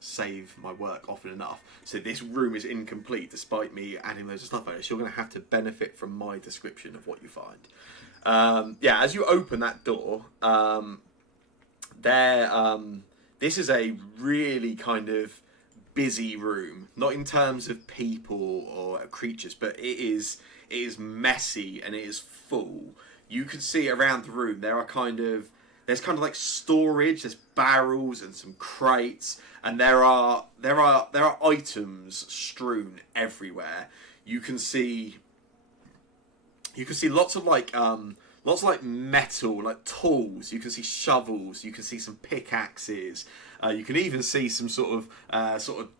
save my work often enough, so this room is incomplete despite me adding loads of stuff on it. So you're going to have to benefit from my description of what you find. As you open that door, this is a really kind of busy room, not in terms of people or creatures, but it is messy and it is full. You can see around the room there's kind of like storage. There's barrels and some crates, and there are items strewn everywhere. You can see lots of metal, like tools. You can see shovels. You can see some pickaxes. You can even see some sort of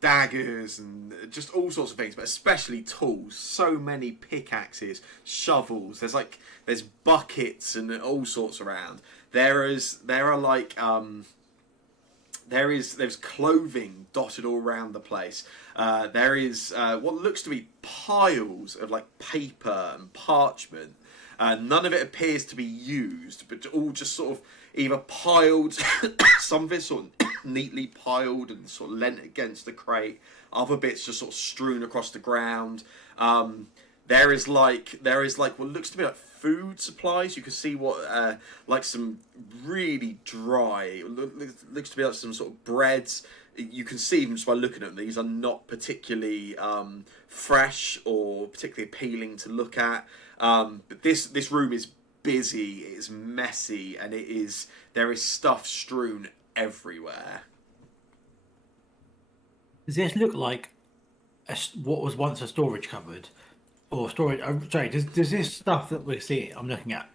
daggers and just all sorts of things, but especially tools. So many pickaxes, shovels. There's buckets and all sorts around. There's clothing dotted all around the place. There is what looks to be piles of like paper and parchment. None of it appears to be used, but all just sort of either piled, some of it sort of neatly piled and sort of leant against the crate. Other bits just sort of strewn across the ground. There is like what looks to be like food supplies. You can see what like some really dry, looks to be like some sort of breads. You can see even just by looking at them, these are not particularly fresh or particularly appealing to look at. But this room is busy, it is messy, and there is stuff strewn everywhere. Does this look like what was once a storage cupboard? Or storage... sorry, does this stuff that we're seeing, I'm looking at,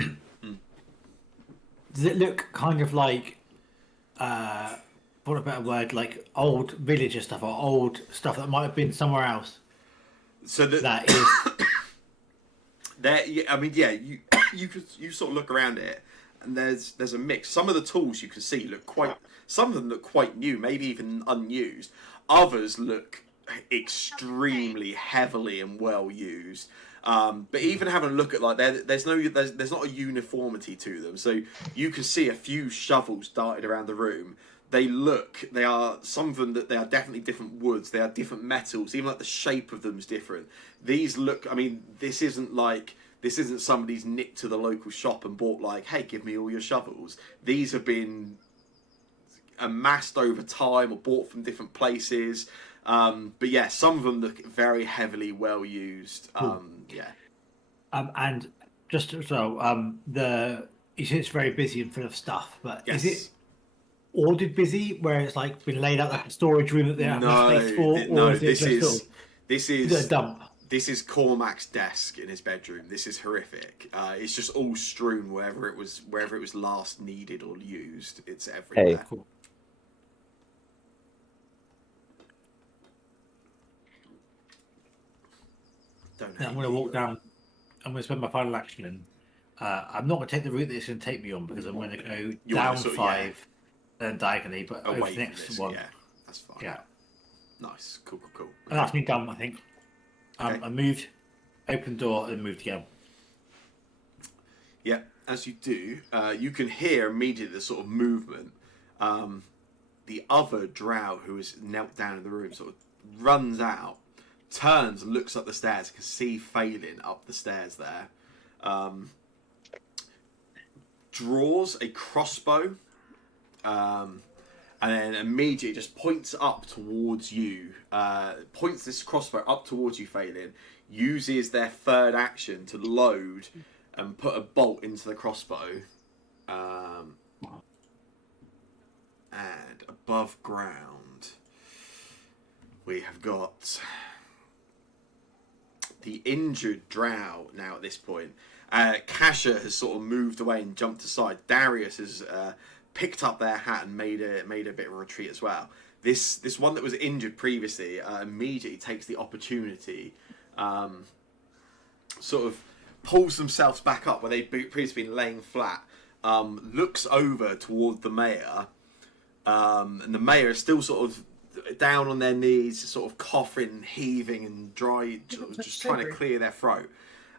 does it look kind of like... what a better word, like old villager stuff or old stuff that might have been somewhere else? So that is... There, I mean, yeah, you sort of look around it, and there's a mix. Some of the tools you can see some of them look quite new, maybe even unused. Others look extremely heavily and well used. But even having a look at there's not a uniformity to them. So you can see a few shovels darted around the room. Some of them that they are definitely different woods. They are different metals. Even like the shape of them is different. These look. I mean, this isn't somebody's nipped to the local shop and bought like, hey, give me all your shovels. These have been amassed over time or bought from different places. But yeah, some of them look very heavily well used. Yeah. And just so you say it's very busy and full of stuff, but Yes. is it ordered busy where it's like been laid out like a storage room that they have no space for? This is a dump? This is Cormac's desk in his bedroom. This is horrific. It's just all strewn wherever it was last needed or used. It's everywhere. Hey. Cool. I'm going to walk down. I'm going to spend my final action, and I'm not going to take the route that it's going to take me on because I'm going to go down 5 and diagonally, but away over the next one. Yeah, that's fine. Yeah. Nice. Cool. And that's me done, I think. Okay. I moved, opened door, and moved again. Yeah, as you do, you can hear immediately the sort of movement. The other drow who is knelt down in the room sort of runs out, turns and looks up the stairs. You can see Phelan up the stairs there. Draws a crossbow, and then immediately just points up towards you. Points this crossbow up towards you, Phelan. Uses their third action to load and put a bolt into the crossbow. And above ground, we have got the injured drow now at this point. Kasha has sort of moved away and jumped aside. Darius has picked up their hat and made a bit of a retreat as well. This one that was injured previously immediately takes the opportunity, sort of pulls themselves back up where they've previously been laying flat, looks over toward the mayor, and the mayor is still sort of down on their knees, sort of coughing, heaving, and just trying to clear their throat.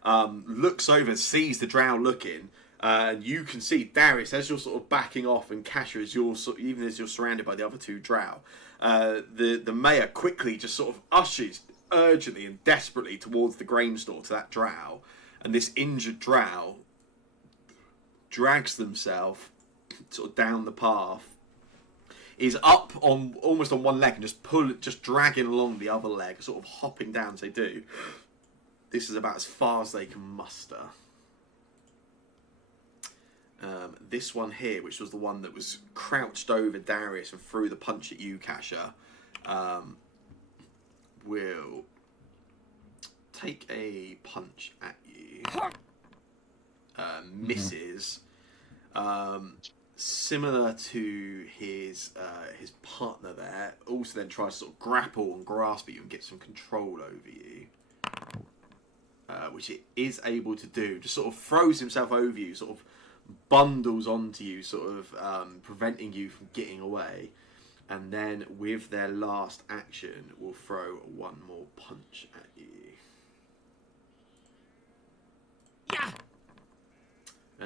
Looks over, sees the drow looking, and you can see Darius as you're sort of backing off, and Kasha as even as you're surrounded by the other two drow. The mayor quickly just sort of ushers urgently and desperately towards the grain store to that drow, and this injured drow drags themselves sort of down the path, is up on almost on one leg and just dragging along the other leg, sort of hopping down as they do. This is about as far as they can muster. This one here, which was the one that was crouched over Darius and threw the punch at you, Kasha, will take a punch at you. Misses. Similar to his partner there, also then tries to sort of grapple and grasp at you and get some control over you. Which it is able to do. Just sort of throws himself over you, sort of bundles onto you, sort of preventing you from getting away. And then with their last action, will throw one more punch at you. Yeah.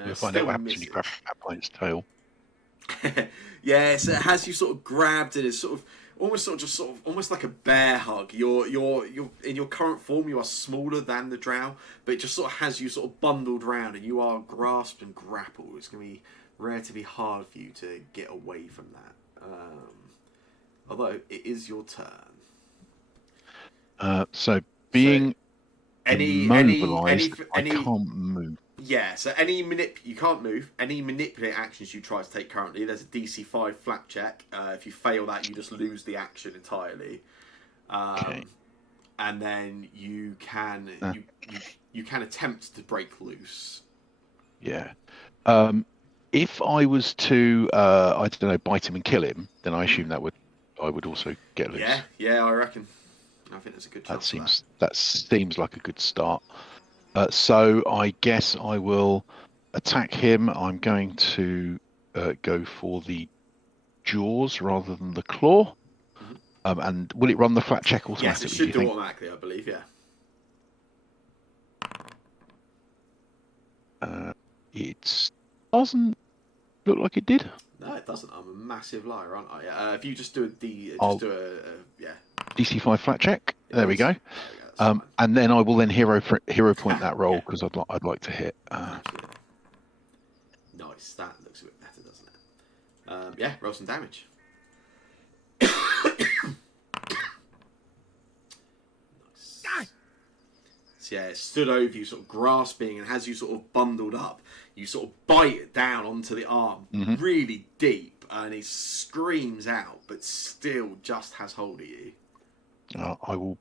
You'll find out what happens when you grab that by its tail. Yeah, so it has you sort of grabbed, and it's sort of almost like a bear hug. You're in your current form, you are smaller than the drow, but it just sort of has you sort of bundled round, and you are grasped and grappled. It's going to be relatively hard for you to get away from that. Although it is your turn. So being immobilized, I any can't move. Yeah, so you can't move. Any manipulate actions you try to take currently, there's a DC 5 flat check. If you fail that, you just lose the action entirely. Okay. And then you can you can attempt to break loose. Yeah. If I was to, I don't know, bite him and kill him, then I assume I would also get loose. Yeah, I reckon. I think there's a good chance. That seems like a good start. So I guess I will attack him. I'm going to go for the jaws rather than the claw. Mm-hmm. And will it run the flat check automatically? Yes, it should do automatically, I believe, yeah. It doesn't look like it did. No, it doesn't. I'm a massive liar, aren't I? If you just do DC 5 flat check. There we go. Fine. And then I will then hero point that roll because I'd like to hit. Absolutely. Nice. That looks a bit better, doesn't it? Roll some damage. Nice. So it stood over you, sort of grasping, and as you sort of bundled up, you sort of bite it down onto the arm, really deep, and he screams out, but still just has hold of you. I will.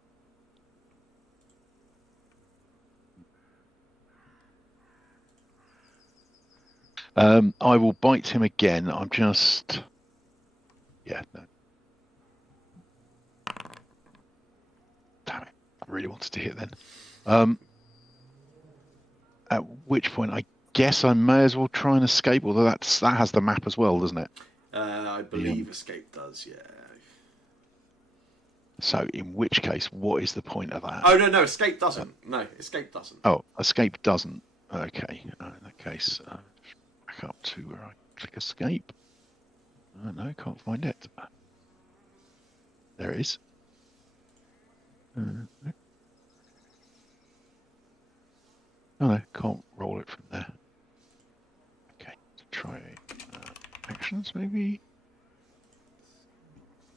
I will bite him again. I'm just... Yeah, no. Damn it. I really wanted to hit then. At which point, I guess I may as well try and escape, although that has the map as well, doesn't it? I believe escape does, yeah. So, in which case, what is the point of that? Oh, no, escape doesn't. No, escape doesn't. Oh, escape doesn't. Okay, in that case... back up to where I click escape. No, can't find it. There it is. No, can't roll it from there. Okay, let's try actions maybe.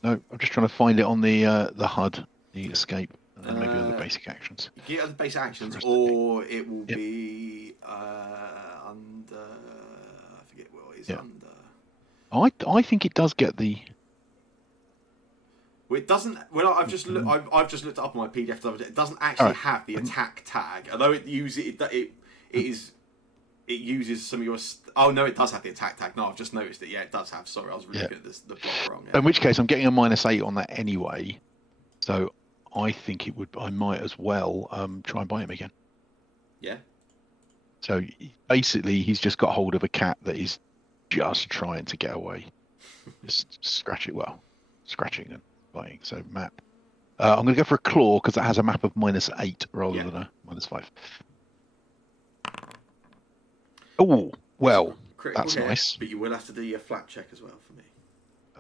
No, I'm just trying to find it on the HUD, the escape, and then maybe on the basic actions. You get other basic actions, or it will be under. I forget what it is under. I think it does get the. Well, it doesn't. Well, I've just looked. I've just looked it up on my PDF. It doesn't actually have the attack tag, although it uses it uses some of your. Oh no, it does have the attack tag. No, I've just noticed it. Yeah, it does have. Sorry, I was really looking at the block wrong. Yeah. In which case, I'm getting a -8 on that anyway, so I think it would. I might as well try and buy him again. Yeah. So basically, he's just got hold of a cat that is just trying to get away. Just scratching and biting. So map. I'm going to go for a claw because that has a map of -8 rather than a -5. Oh, well, Critical that's hit, nice. but you will have to do your flat check as well for me.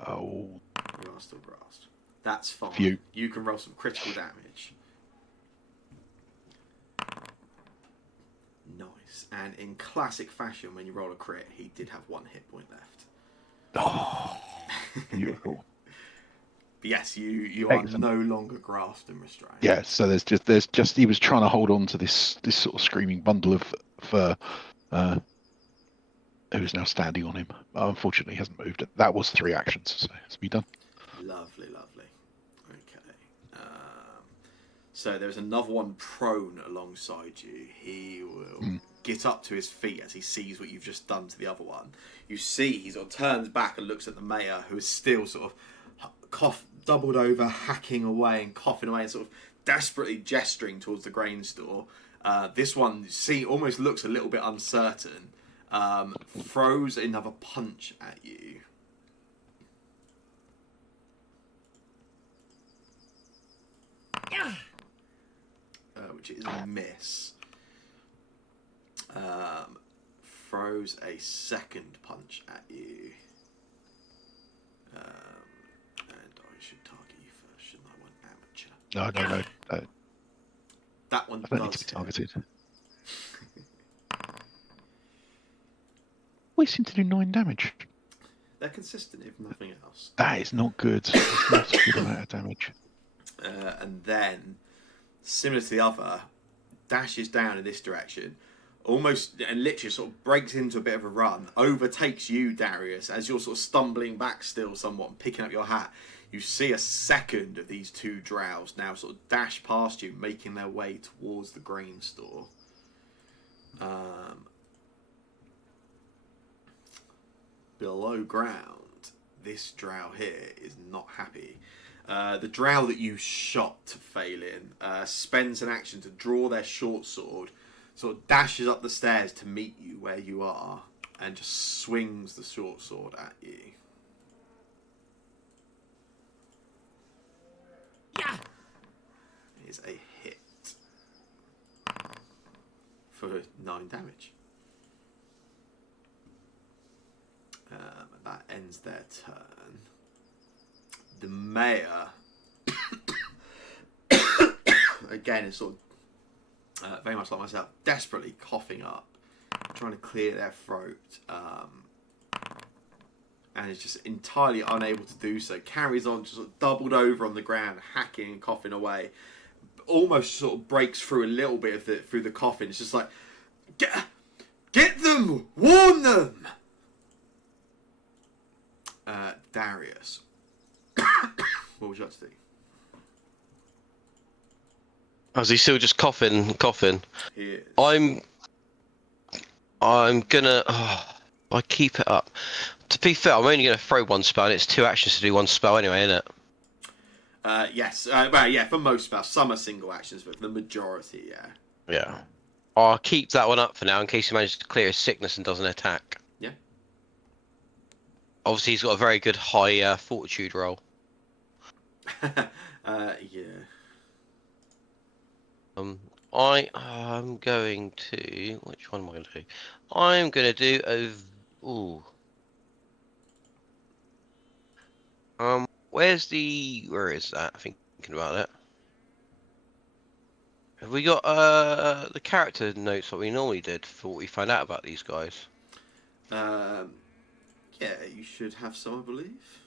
Oh, You are still grasped. That's fine. Phew. You can roll some critical damage. Nice. And in classic fashion, when you roll a crit, he did have 1 hit point left. oh, beautiful. But yes, you are Excellent. no longer grasped and restrained. Yeah, so there's just he was trying to hold on to this sort of screaming bundle of fur, who's now standing on him. Unfortunately, he hasn't moved. That was 3 actions, so it's be done. Lovely, lovely. Okay. So there's another one prone alongside you. He will get up to his feet as he sees what you've just done to the other one. You see he sort of turns back and looks at the mayor, who is still sort of doubled over, hacking away and coughing away and sort of desperately gesturing towards the grain store. This one almost looks a little bit uncertain. Throws another punch at you. Which is a miss. Throws a second punch at you. And I should target you first, shouldn't I? One amateur. No. That one I don't need does to be hit. targeted. We seem to do 9 damage. They're consistent, if nothing else. That is not good. It's not a good amount of damage. And then, similar to the other, dashes down in this direction, almost and literally sort of breaks into a bit of a run, overtakes you, Darius, as you're sort of stumbling back still somewhat and picking up your hat. You see a second of these 2 drows now sort of dash past you, making their way towards the grain store. Below ground, this drow here is not happy. The drow that you shot, Phelan, spends an action to draw their short sword, sort of dashes up the stairs to meet you where you are, and just swings the short sword at you. Yeah. It is a hit for 9 damage. That ends their turn. The mayor, again, is sort of very much like myself, desperately coughing up, trying to clear their throat, and is just entirely unable to do so. Carries on, just sort of doubled over on the ground, hacking and coughing away. Almost sort of breaks through a little bit of through the coughing. It's just like, get them, warn them. Darius, what would you like to do? Oh, is he still just coughing? He is. I'm gonna. Oh, I keep it up. To be fair, I'm only gonna throw 1 spell. And it's 2 actions to do 1 spell anyway, isn't it? Yes. Well, yeah. For most spells, some are single actions, but for the majority, yeah. Yeah. I'll keep that one up for now in case he manages to clear his sickness and doesn't attack. Yeah. Obviously, he's got a very good high fortitude roll. Yeah. I'm going to. Which one am I going to do? I'm going to do a. Ooh. Where is that? Thinking about it. Have we got the character notes that we normally did for what we find out about these guys? Yeah, you should have some, I believe.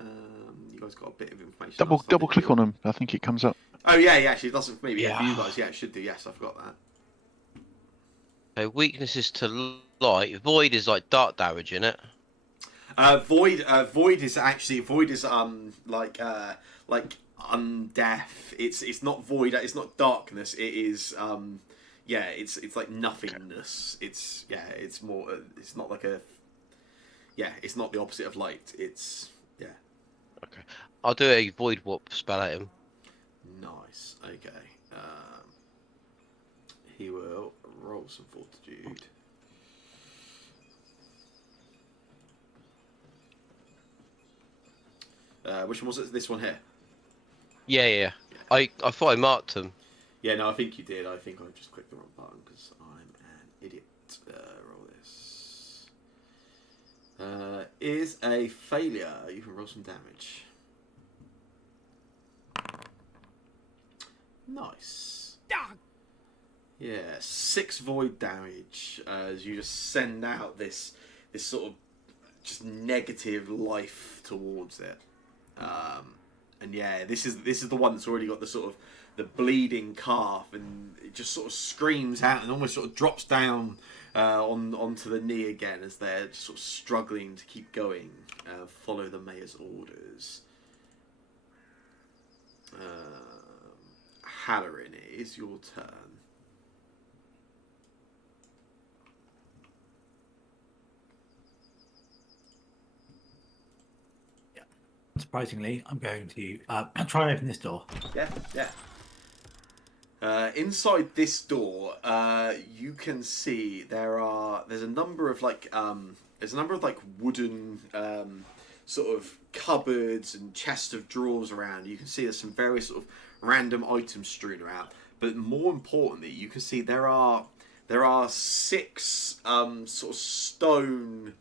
You guys got a bit of information. Double click on them. I think it comes up. Oh yeah, actually it doesn't for me. But yeah, for Yeah. you guys, yeah, it should do. Yes, I forgot that. So weaknesses to light. Void is like dark damage, in it. Void is like undeath. It's not void. It's not darkness. It is yeah. It's like nothingness. It's more. It's not like a. Yeah, it's not the opposite of light. It's yeah. Okay. I'll do a void warp spell at him. Nice. Okay. he will roll some fortitude. Which one was it? This one here? Yeah. I thought I marked them. Yeah, no, I think you did. I think I just clicked the wrong button because I'm an idiot. Roll this. Is a failure. You can roll some damage. Nice. Yeah, 6 void damage as you just send out this sort of just negative life towards it. And yeah, this is the one that's already got the sort of the bleeding calf, and it just sort of screams out and almost sort of drops down onto the knee again as they're just sort of struggling to keep going. Follow the mayor's orders. Halloran, it is your turn. Surprisingly, I'm going to try and open this door. Yeah. Inside this door, you can see there's a number of wooden sort of cupboards and chests of drawers around. You can see there's some various sort of random items strewn around. But more importantly, you can see there are 6 sort of stone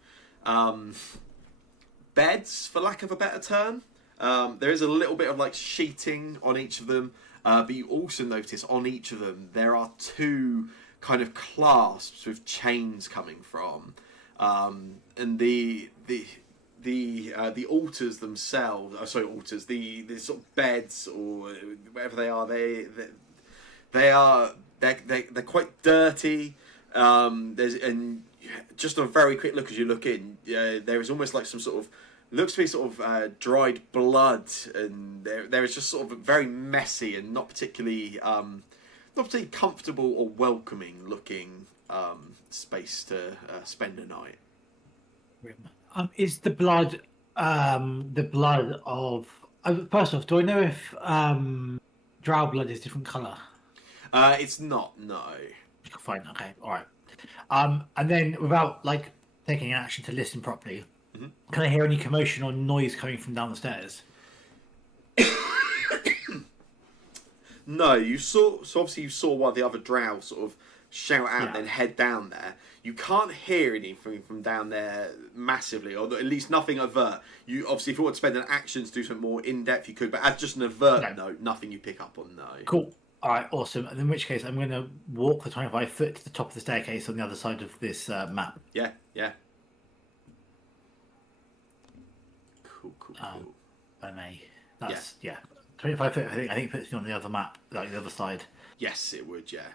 beds, for lack of a better term. There is a little bit of like sheeting on each of them, but you also notice on each of them there are 2 kind of clasps with chains coming from, and the altars themselves. The sort of beds or whatever they are. They're quite dirty. And just a very quick look as you look in, there is almost like some sort of, looks to be sort of dried blood, and there is just sort of very messy and not particularly comfortable or welcoming looking space to spend a night. Is the blood of? First off, do I know if drow blood is different colour? It's not, no. Fine. Okay. All right. And then, without like taking action to listen properly, can I hear any commotion or noise coming from down the stairs? No, you saw. So obviously, you saw one of the other drow sort of shout out and then head down there. You can't hear anything from down there massively, or at least nothing overt. You obviously, if you want to spend an action to do something more in depth, you could. But as just an overt note, nothing you pick up on. No. Cool. All right, awesome. And in which case, I'm going to walk the 25 foot to the top of the staircase on the other side of this map. Yeah. Cool. If I may. That's 25 foot. I think puts me on the other map, like the other side. Yes, it would. Yeah.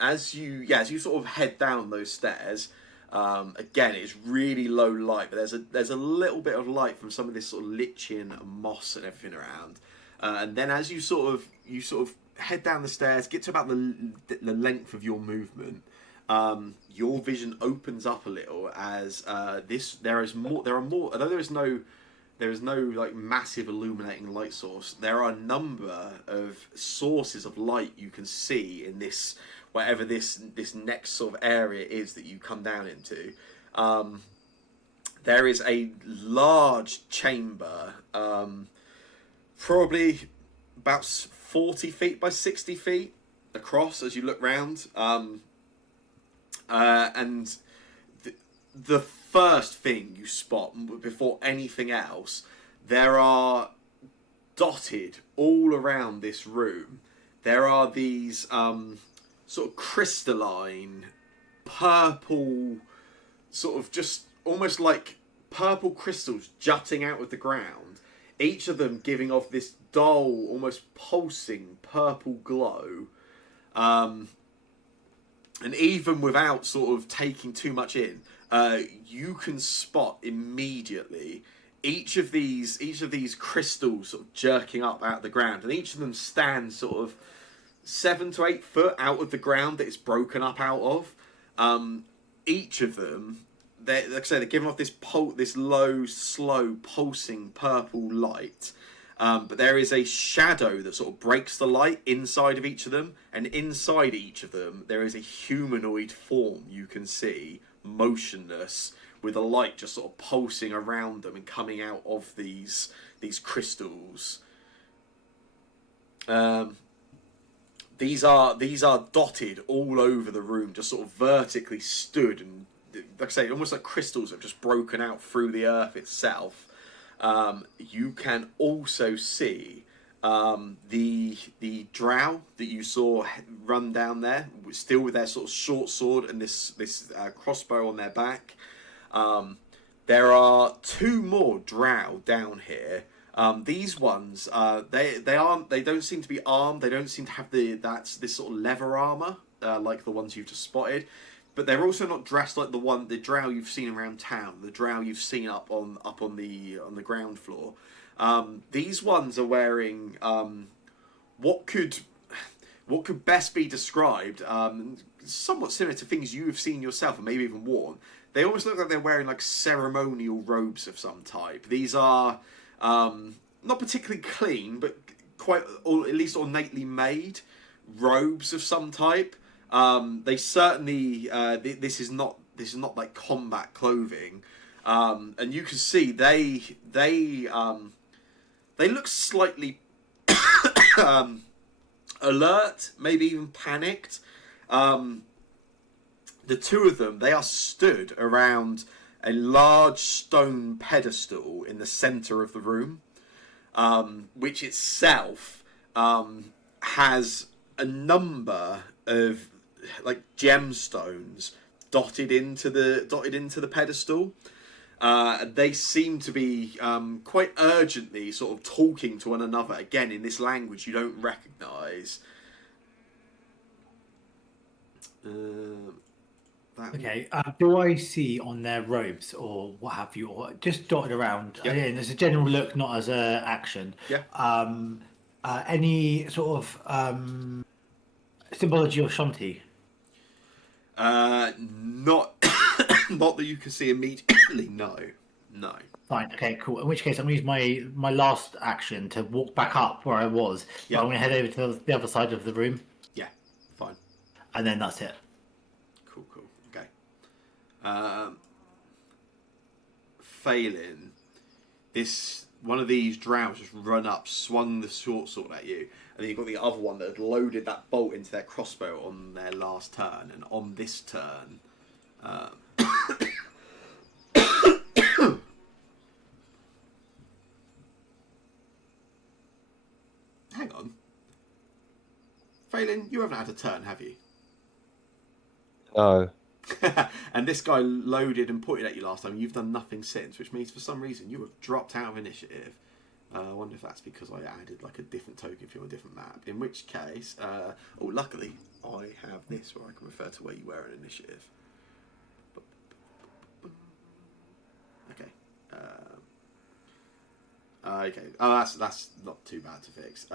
As you sort of head down those stairs. Again, it's really low light, but there's a little bit of light from some of this sort of lichen and moss and everything around. And then as you sort of head down the stairs, get to about the length of your movement, your vision opens up a little as there are more. Although there is no like massive illuminating light source, there are a number of sources of light you can see in this. Whatever this next sort of area is that you come down into, there is a large chamber, probably about 40 feet by 60 feet across as you look round. And the first thing you spot before anything else, there are dotted all around this room. There are these sort of crystalline, purple, sort of just almost like purple crystals jutting out of the ground, each of them giving off this dull, almost pulsing purple glow. And even without sort of taking too much in, you can spot immediately each of these crystals sort of jerking up out of the ground, and each of them stands sort of 7 to 8 foot out of the ground that it's broken up out of. Each of them, like I say, they're giving off this low, slow, pulsing purple light. But there is a shadow that sort of breaks the light inside of each of them, and inside each of them there is a humanoid form you can see, motionless, with a light just sort of pulsing around them and coming out of these crystals. These are dotted all over the room, just sort of vertically stood, and like I say, almost like crystals have just broken out through the earth itself. You can also see the drow that you saw run down there, still with their sort of short sword and this crossbow on their back. There are 2 more drow down here. These ones, they don't seem to be armed. They don't seem to have this sort of leather armor like the ones you've just spotted. But they're also not dressed like the drow you've seen around town, the drow you've seen up on the ground floor. These ones are wearing what could best be described somewhat similar to things you have seen yourself and maybe even worn. They almost look like they're wearing like ceremonial robes of some type. These are not particularly clean, but quite, or at least ornately made robes of some type. They certainly this is not like combat clothing, and you can see they look slightly alert, maybe even panicked. The 2 of them, they are stood around a large stone pedestal in the center of the room, which itself has a number of like gemstones dotted into the pedestal. They seem to be quite urgently sort of talking to one another, again in this language you don't recognise. Okay, do I see on their robes or what have you, or just dotted around? Yep. Again, as a general look, not as a action. Yeah. Any sort of symbology of Shanti? Not not that you can see immediately. No. Fine. Okay. Cool. In which case, I'm going to use my last action to walk back up where I was. Yeah. I'm going to head over to the other side of the room. Yeah. Fine. And then that's it. Cool. Okay. Phelan, one of these drows just run up, swung the short sword at you, and then you've got the other one that had loaded that bolt into their crossbow on their last turn, and on this turn, hang on, Phelan, you haven't had a turn, have you? No. And this guy loaded and pointed at you last time. You've done nothing since, which means for some reason you have dropped out of initiative. I wonder if that's because I added like a different token for a different map. In which case, luckily I have this where I can refer to where you were in initiative. Okay. Okay. Oh, that's not too bad to fix.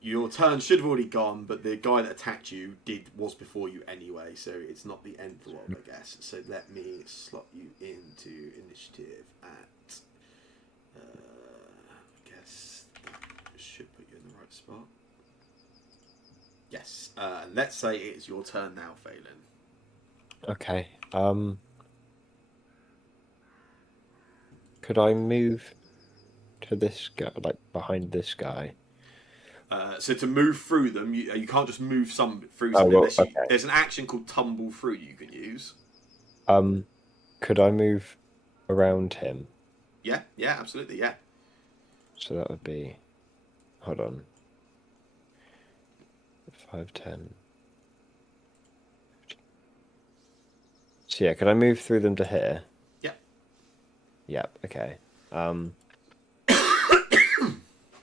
Your turn should have already gone, but the guy that attacked you was before you anyway, so it's not the end of the world, I guess. So let me slot you into initiative at... I guess that should put you in the right spot. Yes. Let's say it is your turn now, Phelan. Okay. Could I move to this guy, like behind this guy? So to move through them, you can't just move through Oh, something. well, Unless okay. There's an action called tumble through you can use. Could I move around him? Yeah, absolutely, yeah. So that would be, hold on, 5, 10. So yeah, could I move through them to here? Yep. Yep. Okay. And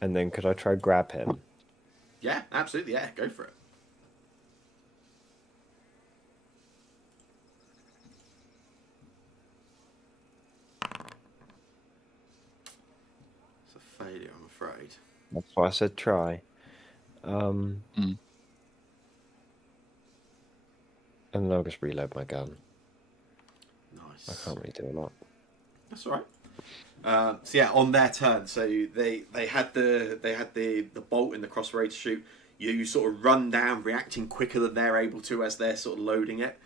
then could I try grab him? Yeah, absolutely, yeah. Go for it. It's a failure, I'm afraid. That's why I said try. And then I'll just reload my gun. Nice. I can't really do a lot. That's all right. So yeah, on their turn, so they had the bolt in the crossbow to shoot. You sort of run down, reacting quicker than they're able to as they're sort of loading it.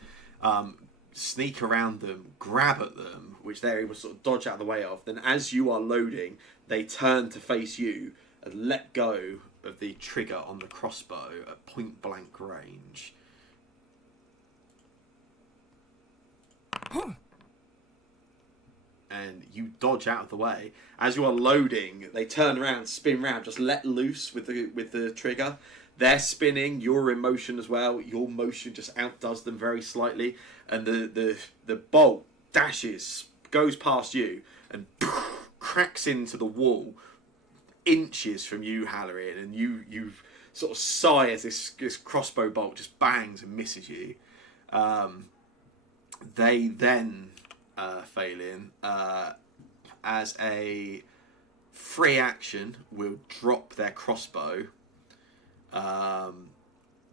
Sneak around them, grab at them, which they're able to sort of dodge out of the way of. Then as you are loading, they turn to face you and let go of the trigger on the crossbow at point blank range. And you dodge out of the way. As you are loading, they turn around, spin around, just let loose with the trigger. They're spinning, you're in motion as well. Your motion just outdoes them very slightly, and the bolt dashes, goes past you, and cracks into the wall, inches from you, Halloran, and you sort of sigh as this crossbow bolt just bangs and misses you. They then Phelan, as a free action, will drop their crossbow,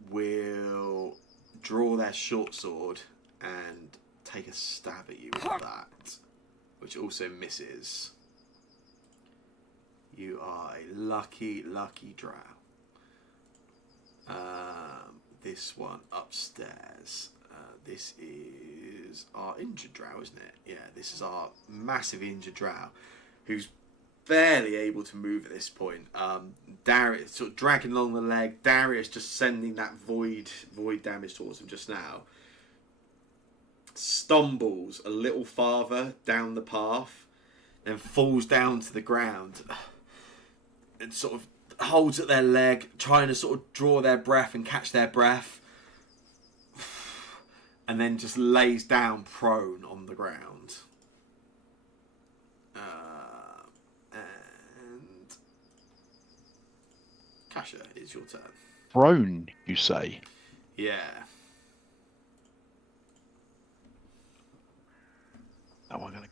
will draw their short sword and take a stab at you with that, which also misses. You are a lucky drow. This one upstairs. This is our injured drow, isn't it? Yeah, this is our massive injured drow, who's barely able to move at this point. Darius sort of dragging along the leg. Darius just sending that void damage towards him just now. Stumbles a little farther down the path, then falls down to the ground. And sort of holds at their leg, trying to sort of draw their breath and catch their breath. And then just lays down prone on the ground. And Kasha, it's your turn. Prone, you say? Yeah. That one gonna.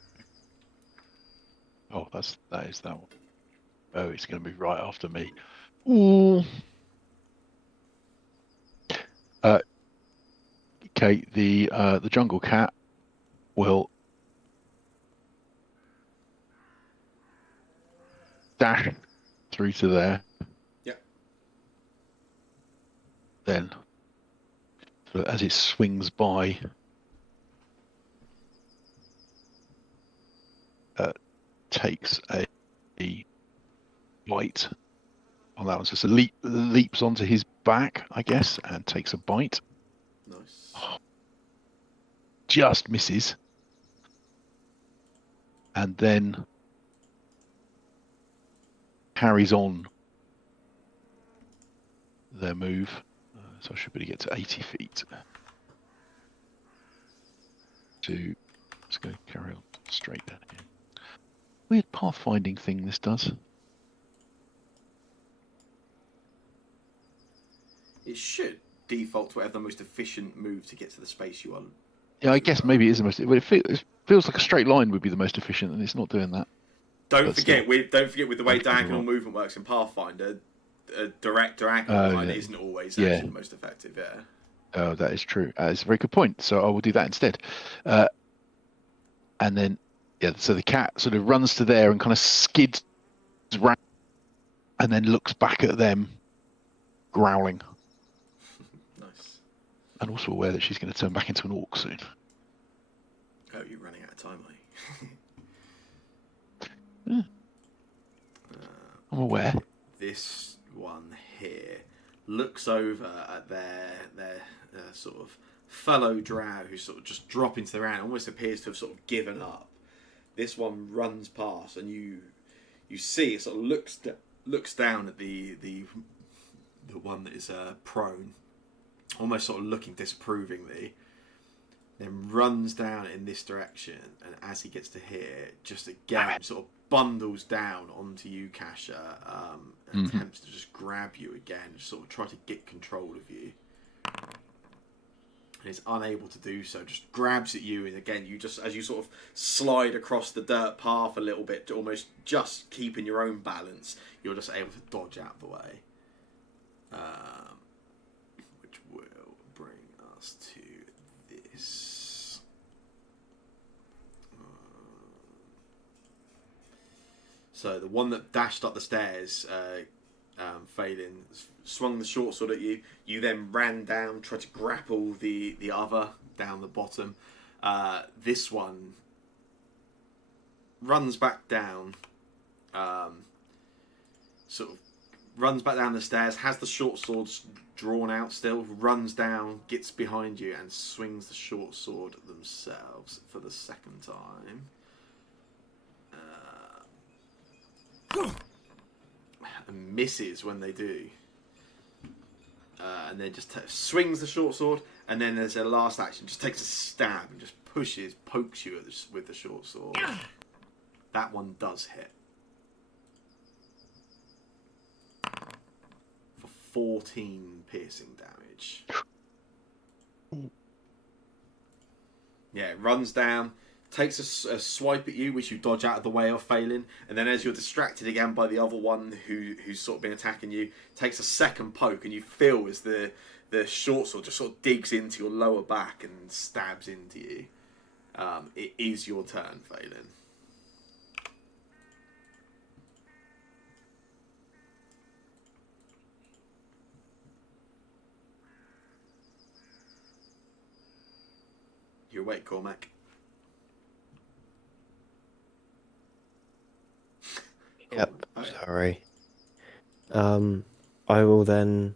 Oh, that is that one. Oh, it's gonna be right after me. Ooh. Okay, the jungle cat will dash through to there. Yep. Then, so as it swings by, takes a bite on that one. So it leaps onto his back, I guess, and takes a bite. Nice. Just misses. And then carries on their move. So I should be able to get to 80 feet. Let's go carry on straight down here. Weird pathfinding thing this does. It should default to whatever the most efficient move to get to the space you are. Yeah, I guess maybe it is the most. But it feels like a straight line would be the most efficient, and it's not doing that. Don't forget with the way diagonal right. movement works in Pathfinder, a direct diagonal line yeah. isn't always Yeah. actually the most effective. Yeah. Oh, that is true. It's a very good point. So I will do that instead. And then, yeah, so the cat sort of runs to there and kind of skids round, and then looks back at them, growling. Nice. And also aware that she's going to turn back into an orc soon. Oh, you're running out of time, are you? Yeah. I'm aware. This one here looks over at their sort of fellow drow who sort of just drop into the ground, almost appears to have sort of given up. This one runs past, and you see it sort of looks down at the one that is prone, almost sort of looking disapprovingly, then runs down in this direction, and as he gets to here, just again sort of bundles down onto you, Kasha, and attempts to just grab you again, just sort of try to get control of you. And is unable to do so, just grabs at you, and again, you just, as you sort of slide across the dirt path a little bit, almost just keeping your own balance, you're just able to dodge out of the way. Which will bring us to this. So the one that dashed up the stairs, Phelan, swung the short sword at you. You then ran down, tried to grapple the other down the bottom. This one runs back down, sort of runs back down the stairs, has the short sword drawn out still, runs down, gets behind you, and swings the short sword themselves for the second time. And misses when they do. And then just swings the short sword, and then as a last action, just takes a stab and just pokes you with the short sword. That one does hit. For 14 piercing damage. Yeah, it runs down, takes a swipe at you, which you dodge out of the way of, failing, and then as you're distracted again by the other one who's sort of been attacking you, takes a second poke, and you feel as the short sword just sort of digs into your lower back and stabs into you. It is your turn, Phelan. You're awake, Cormac. Yep. Oh, yeah. Sorry. I will then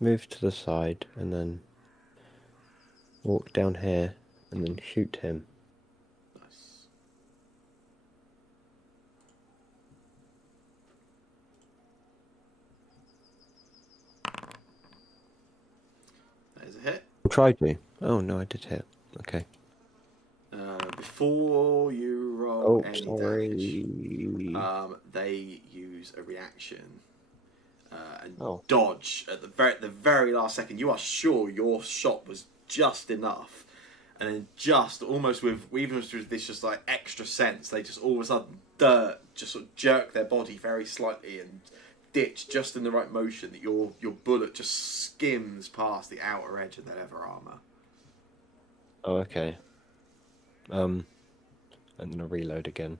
move to the side and then walk down here and then shoot him. Nice. There's a hit. I'll try to. Oh no, I did hit. Okay. Before you roll any sorry. damage, they use a reaction and Oh. dodge at the very last second. You are sure your shot was just enough, and then just almost even with this just like extra sense, they just all of a sudden just sort of jerk their body very slightly and ditch just in the right motion that your bullet just skims past the outer edge of their leather armor. Oh, okay. And then I'll reload again.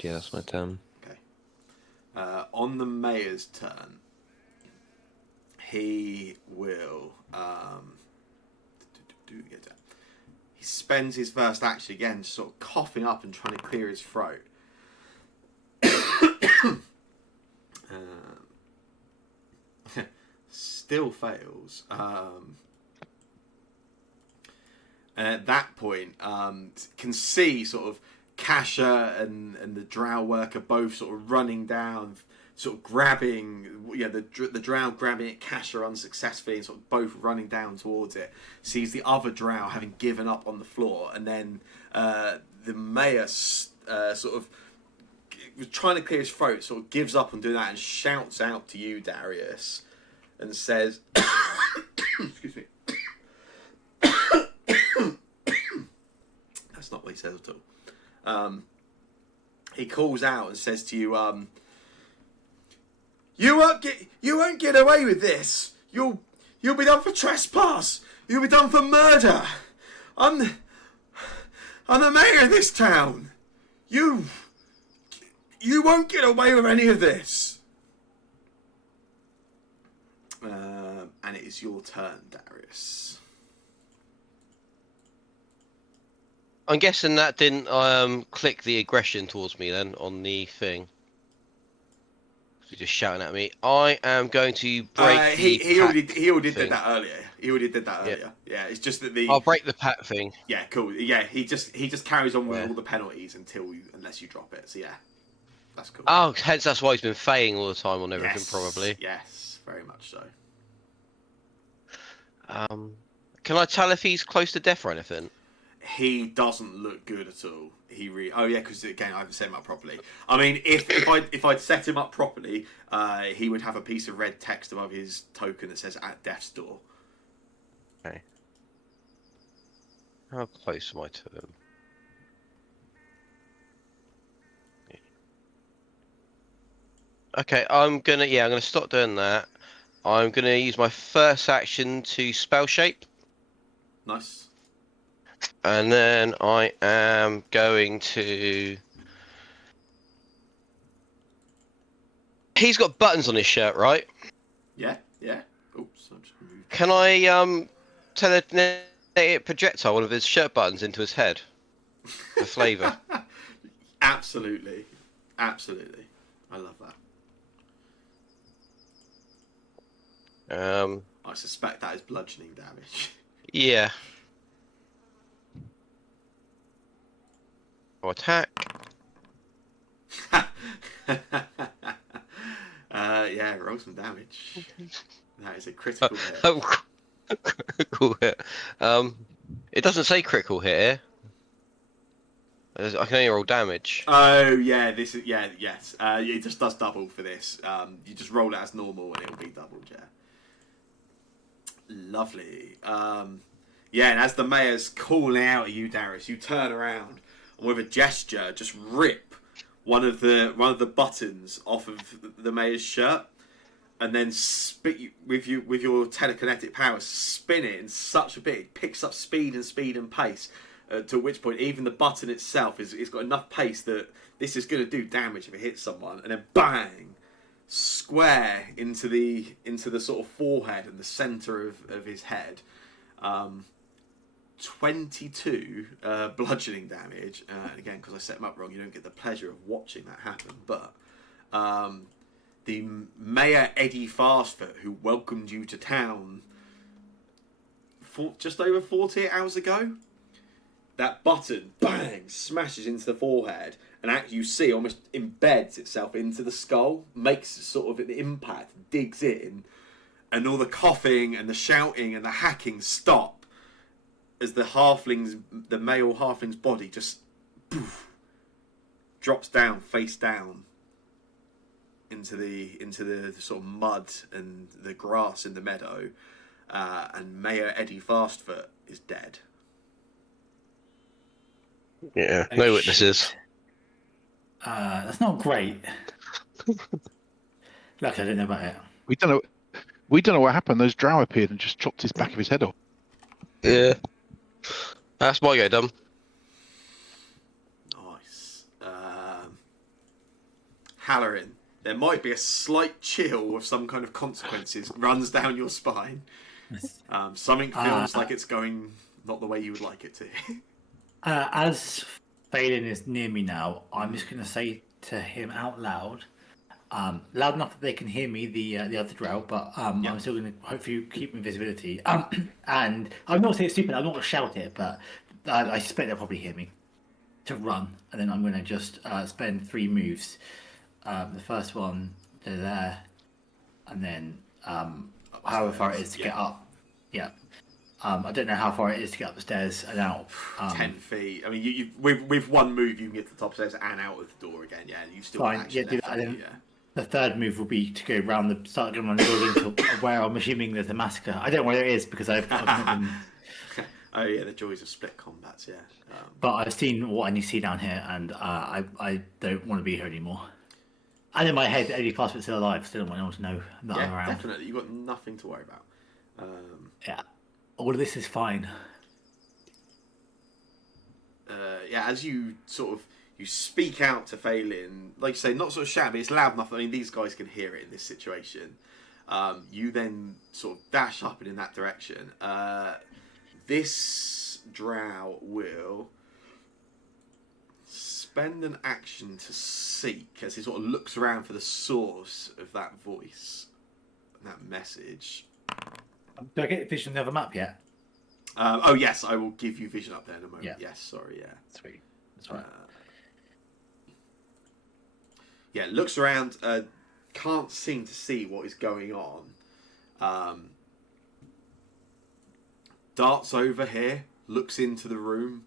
Yeah, that's my turn. Okay. On the mayor's turn, he will. He spends his first action again, sort of coughing up and trying to clear his throat. Still fails. And at that point, can see sort of Kasha and the drow worker both sort of running down, sort of grabbing, the drow grabbing at Kasha unsuccessfully and sort of both running down towards it. Sees the other drow having given up on the floor, and then the mayor sort of was trying to clear his throat, sort of gives up on doing that and shouts out to you, Darius, and says, excuse me. That's not what he says at all. He calls out and says to you, "You won't get away with this. You'll be done for trespass. You'll be done for murder. I'm the mayor of this town. You won't get away with any of this." And it is your turn, Darius. I'm guessing that didn't click the aggression towards me then on the thing. You're just shouting at me. I am going to break the he already thing. did that earlier. He already did that earlier. Yeah, it's just that I'll break the pat thing. Yeah, cool. Yeah, he just carries on with all the penalties unless you drop it. So yeah, that's cool. Oh, hence that's why he's been failing all the time on everything, probably. Yes, very much so. Can I tell if he's close to death or anything? He doesn't look good at all. Oh yeah, because again I haven't set him up properly. I mean, if I'd set him up properly, he would have a piece of red text above his token that says "at death's door." Okay. How close am I to him? Okay, I'm gonna stop doing that. I'm gonna use my first action to spell shape. Nice. And then I am going to. He's got buttons on his shirt, right? Yeah, yeah. Oops, I just moved. Can I telekinetic projectile one of his shirt buttons into his head for flavour? Absolutely, absolutely. I love that. I suspect that is bludgeoning damage. Yeah. I'll attack. Yeah, roll some damage. That is a critical hit. Critical hit. It doesn't say critical hit here. I can only roll damage. Oh yeah, this is yes. It just does double for this. You just roll it as normal and it'll be doubled. Yeah. Lovely. Yeah, and as the mayor's calling out at you, Darius, you turn around and with a gesture just rip one of the buttons off of the mayor's shirt, and then with your telekinetic powers, spin it in such a bit it picks up speed and pace. To which point, even the button itself it's got enough pace that this is going to do damage if it hits someone, and then bang, square into the sort of forehead and the center of his head. 22 bludgeoning damage. Again, because I set him up wrong, you don't get the pleasure of watching that happen. But the Mayor Eddie Fastfoot, who welcomed you to town just over 48 hours ago, that button, bang, smashes into the forehead, and actually you see almost embeds itself into the skull, makes sort of an impact, digs in, and all the coughing and the shouting and the hacking stop as the male halfling's body just poof, drops down, face down, into the sort of mud and the grass in the meadow, and Mayor Eddie Fastfoot is dead. Yeah, Oh, no witnesses. That's not great. Like I didn't know about it. We don't know. We don't know what happened. Those drow appeared and just chopped his back of his head off. Yeah. That's my go, dumb. Nice. Halloran, there might be a slight chill of some kind of consequences runs down your spine. Something feels like it's going not the way you would like it to. As Phelan is near me now, I'm just going to say to him out loud, loud enough that they can hear me, the other drow, but I'm still going to hopefully keep invisibility. And I'm not saying it's stupid, I'm not going to shout it, but I suspect they'll probably hear me. To run, and then I'm going to just spend 3 moves. The first one, they're there, and then however far it is to get up. Yeah. I don't know how far it is to get up the stairs and out. 10 feet. I mean, you with one move you can get to the top stairs and out of the door again. Yeah, you still Fine. actually Do that. left Then yeah. the third move will be to go start going around the building to where I'm assuming there's a massacre. I don't know where it is because I've not been. Oh yeah, the joys of split combats. Yeah. But I've seen what I need to see down here, and I don't want to be here anymore. And in my head, Eddie Fastfoot's still alive. Still want anyone to know that I'm around. Definitely. You've got nothing to worry about. Yeah. All of this is fine. Yeah, as you sort of you speak out to Phelan, like you say, not sort of shout, but it's loud enough. I mean, these guys can hear it in this situation. You then sort of dash up and in that direction. This drow will spend an action to seek as he sort of looks around for the source of that voice, that message. Do I get vision of the other map yet? Oh yes, I will give you vision up there in a moment. Yeah. Yes, sorry, yeah. Sweet. That's right. Yeah, looks around, can't seem to see what is going on. Darts over here, looks into the room,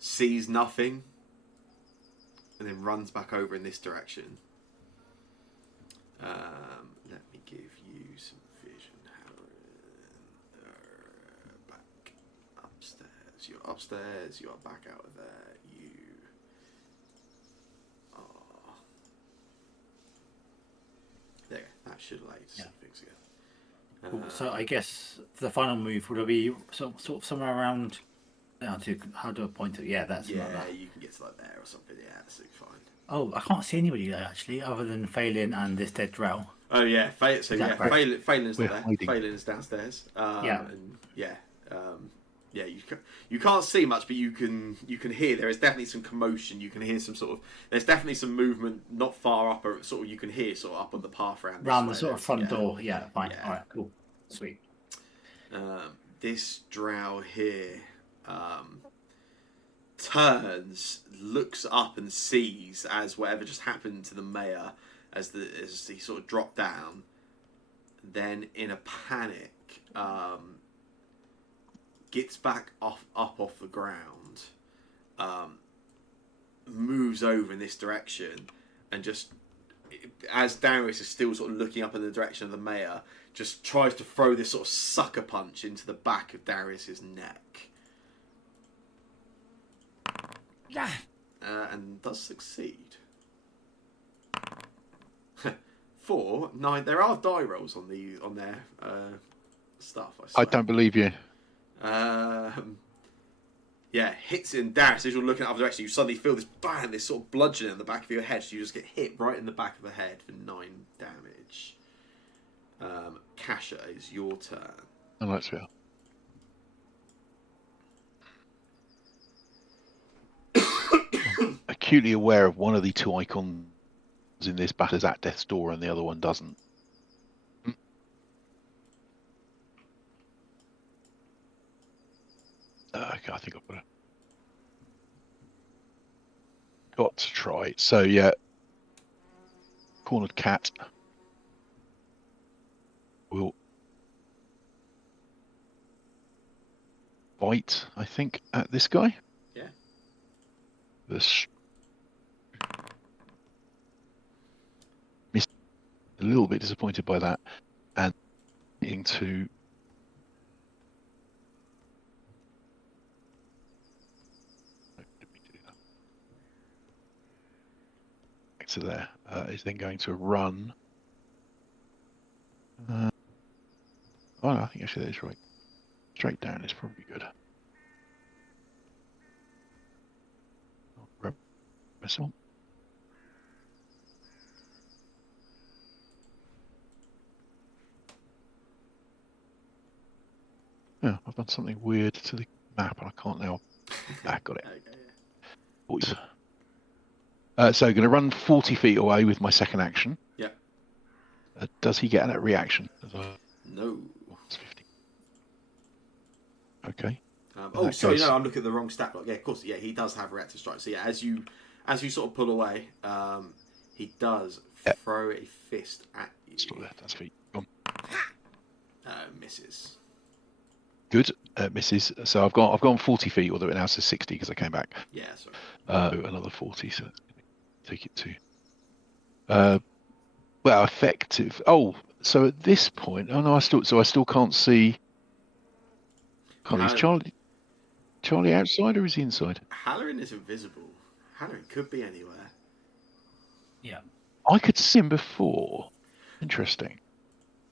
sees nothing, and then runs back over in this direction. Let me give you some vision, Harren. Back upstairs. You're upstairs. You're back out of there. You are. There. That should allow you to see things again. Cool. So I guess the final move would be sort of somewhere around How do I point it? Yeah, that's Yeah, not that. you can get to like there or something. Yeah, that's fine. Oh, I can't see anybody there actually, other than Phelan and this dead drow. Oh yeah, so Is that yeah, correct? Phelan's We're not there. hiding. Phelan's downstairs. Yeah. And yeah, yeah. You can't see much, but you can hear. There is definitely some commotion. You can hear some sort of. There's definitely some movement not far up, or sort of you can hear sort of up on the path around. Round the this way. sort of front Yeah. door. Yeah, fine. Yeah. All right, cool, sweet. This drow here turns, looks up, and sees as whatever just happened to the mayor as he sort of dropped down. Then, in a panic, gets back up off the ground, moves over in this direction, and just as Darius is still sort of looking up in the direction of the mayor, just tries to throw this sort of sucker punch into the back of Darius's neck. And does succeed. 4, 9. There are die rolls on their stuff. I don't believe you. Yeah, hits in Darius. As you're looking at the other direction, you suddenly feel this bang, this sort of bludgeoning in the back of your head. So you just get hit right in the back of the head for 9 damage. Kasha, is your turn. Oh, that's real. Acutely aware of one of the 2 icons in this battle is at death's door, and the other one doesn't. Okay, I think I've got to try. So yeah, cornered cat will bite, I think, at this guy. Yeah. This a little bit disappointed by that, and into back to there. Is then going to run. Oh no, I think actually that is right. Straight down is probably good. Missile. Yeah, I've done something weird to the map and I can't now. Got it. Okay, So going to run 40 feet away with my second action. yeah. Does he get a reaction? No. It's 50. Okay. Sorry, no, I'm looking at the wrong stat block. Yeah, of course, yeah, he does have reactive strike. So yeah, as you sort of pull away, he does throw a fist at you. Stop there. That's feet. Gone. Misses. Good. Misses. So I've gone 40 feet, although it now says 60 because I came back. Yeah, sorry. Another 40, so that's gonna take it to. Well, effective. Oh, so at this point, I still can't see. Is Charlie outside or is he inside? Halloran is invisible. Halloran could be anywhere. Yeah. I could see him before. Interesting.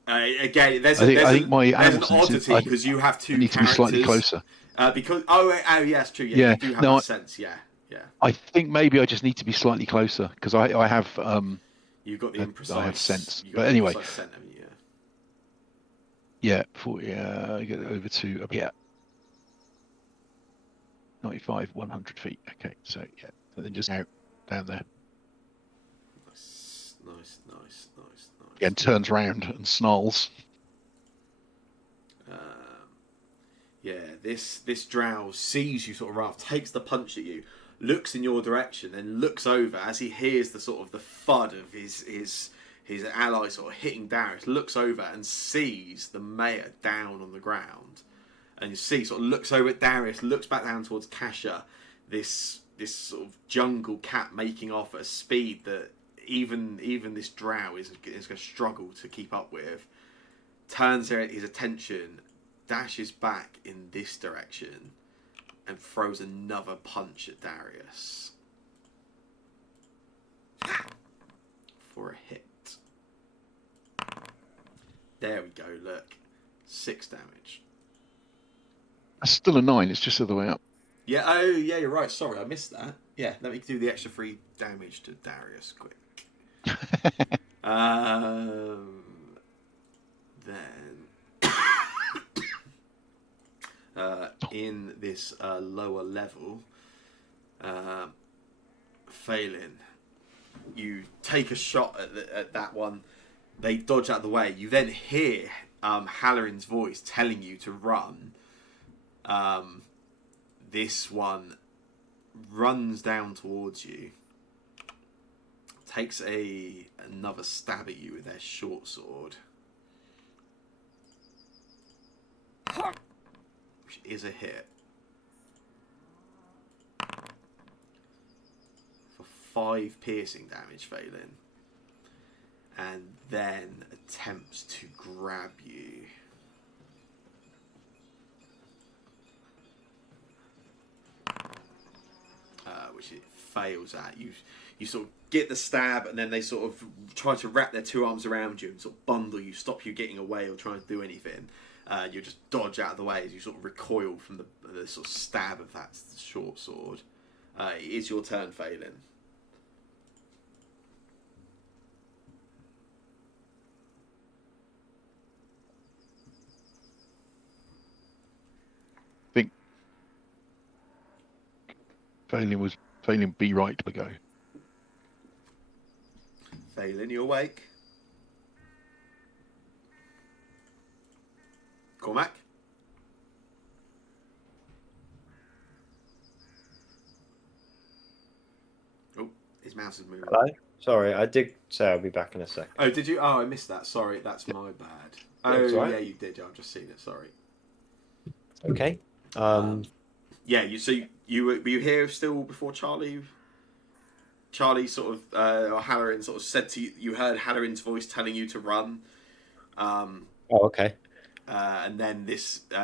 Again, I think my there's an absence oddity is- because you have two I need to be characters. slightly closer. Because yeah, it's true. Yeah, Yeah, you do have no, that sense. Yeah. I think maybe I just need to be slightly closer because I have You've got the I imprecise. have sense. You've got But the anyway. imprecise scent, haven't you? Yeah, 40. Get it over to 95, 100 feet. Okay, so yeah, and then just out down there. Nice. Again, turns round and snarls. Yeah, this drow sees you sort of run off, takes the punch at you, looks in your direction, then looks over as he hears the sort of the thud of his ally sort of hitting Darius, looks over and sees the mayor down on the ground. And you see, sort of looks over at Darius, looks back down towards Kasha, this sort of jungle cat making off at a speed that even this drow is going to struggle to keep up with. Turns his attention, dashes back in this direction, and throws another punch at Darius for a hit. There we go. Look, 6 damage. That's still a 9. It's just the other way up. Yeah. Oh, yeah. You're right. Sorry, I missed that. Yeah. Let me do the extra 3 damage to Darius quick. Then in this lower level, Phelan, you take a shot at that one. They dodge out of the way. You then hear Halloran's voice telling you to run. This one runs down towards you, takes another stab at you with their short sword, which is a hit for 5 piercing damage, Phelan, and then attempts to grab you. Which it fails at. You sort of get the stab, and then they sort of try to wrap their 2 arms around you and sort of bundle you, stop you getting away or trying to do anything. You just dodge out of the way as you sort of recoil from the sort of stab of that short sword. It is your turn, Phelan. I think Phelan be right to go. Phelan, you awake? Cormac? Oh, his mouse is moving. Hello? Sorry, I did say I'll be back in a second. Oh, did you? Oh, I missed that. Sorry, that's my bad. Oh, That's all right. yeah, you did. I've just seen it. Sorry. Okay. Yeah, you were you here still before Charlie? Charlie sort of, or Halloran sort of said to you, you heard Halloran's voice telling you to run. Oh, okay. And then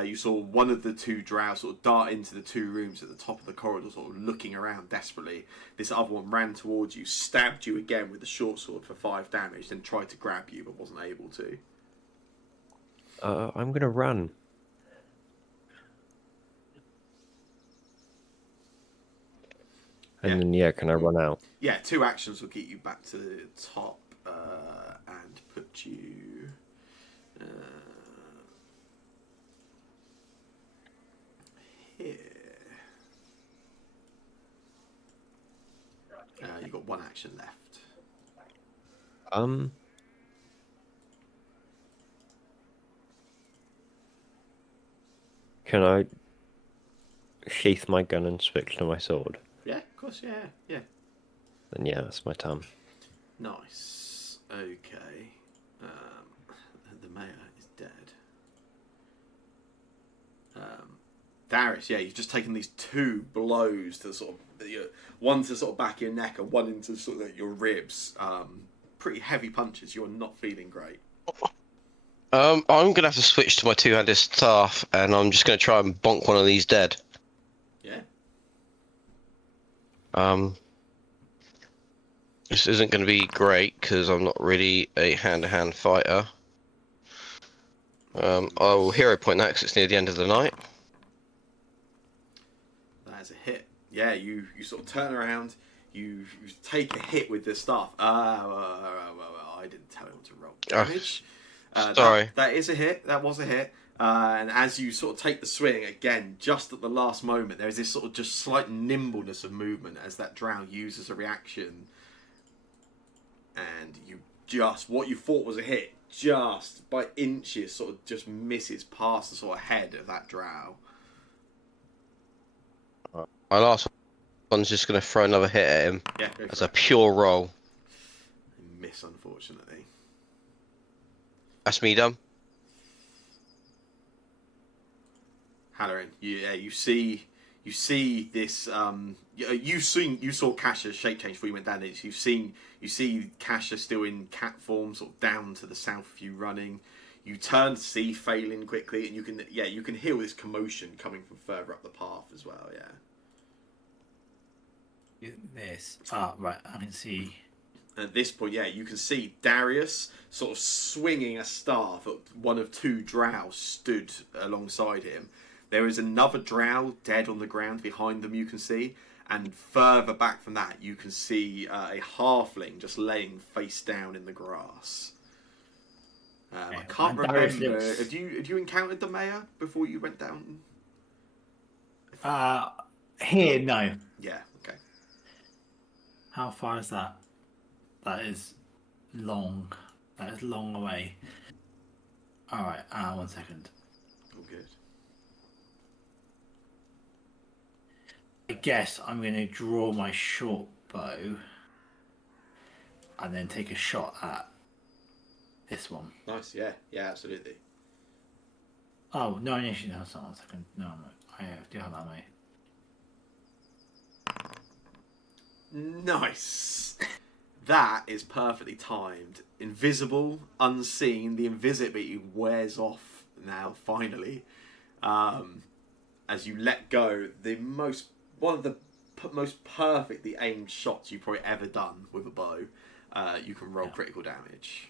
you saw one of the 2 drow sort of dart into the 2 rooms at the top of the corridor, sort of looking around desperately. This other one ran towards you, stabbed you again with the short sword for 5 damage, then tried to grab you but wasn't able to. I'm gonna run. And then, can I run out? Yeah, 2 actions will get you back to the top and put you... here. You've got 1 action left. Can I sheath my gun and switch to my sword? Yeah, of course, yeah. Then that's my turn. Nice. Okay. The mayor is dead. Darius, yeah, you've just taken these 2 blows to sort of one to sort of back of your neck and one into sort of your ribs. Pretty heavy punches. You're not feeling great. I'm gonna have to switch to my 2-handed staff, and I'm just gonna try and bonk one of these dead. Yeah. This isn't gonna be great because I'm not really a hand-to-hand fighter. I will hero point that because it's near the end of the night. That is a hit. Yeah, you sort of turn around, you take a hit with the staff. I didn't tell him to roll damage. Sorry. That is a hit. That was a hit. And as you sort of take the swing, again, just at the last moment, there's this sort of just slight nimbleness of movement as that drow uses a reaction. And you just, what you thought was a hit, just by inches, sort of just misses past the sort of head of that drow. My last one's just going to throw another hit at him as a pure roll. Miss, unfortunately. That's me done. Halloran, you see this. You saw Kasha's shape change before you went down. You see Kasha still in cat form, sort of down to the south of you, running. You turn to see Phelan quickly, and you can hear this commotion coming from further up the path as well. Yeah. This. Right. I can see. At this point, you can see Darius sort of swinging a staff at one of 2 drow stood alongside him. There is another drow dead on the ground behind them, you can see. And further back from that, you can see a halfling just laying face down in the grass. I can't remember. Have you encountered the mayor before you went down? Here, no. Yeah, okay. How far is that? That is long. That is long away. Alright, 1 second. All good. I guess I'm going to draw my short bow and then take a shot at this one. Nice, yeah, absolutely. Oh, no, initially, no, it's not 1 second. No, I do have that, mate. Nice. That is perfectly timed. Invisible, unseen. The invisibility wears off now, finally. As you let go, one of the most perfectly aimed shots you've probably ever done with a bow. You can roll critical damage.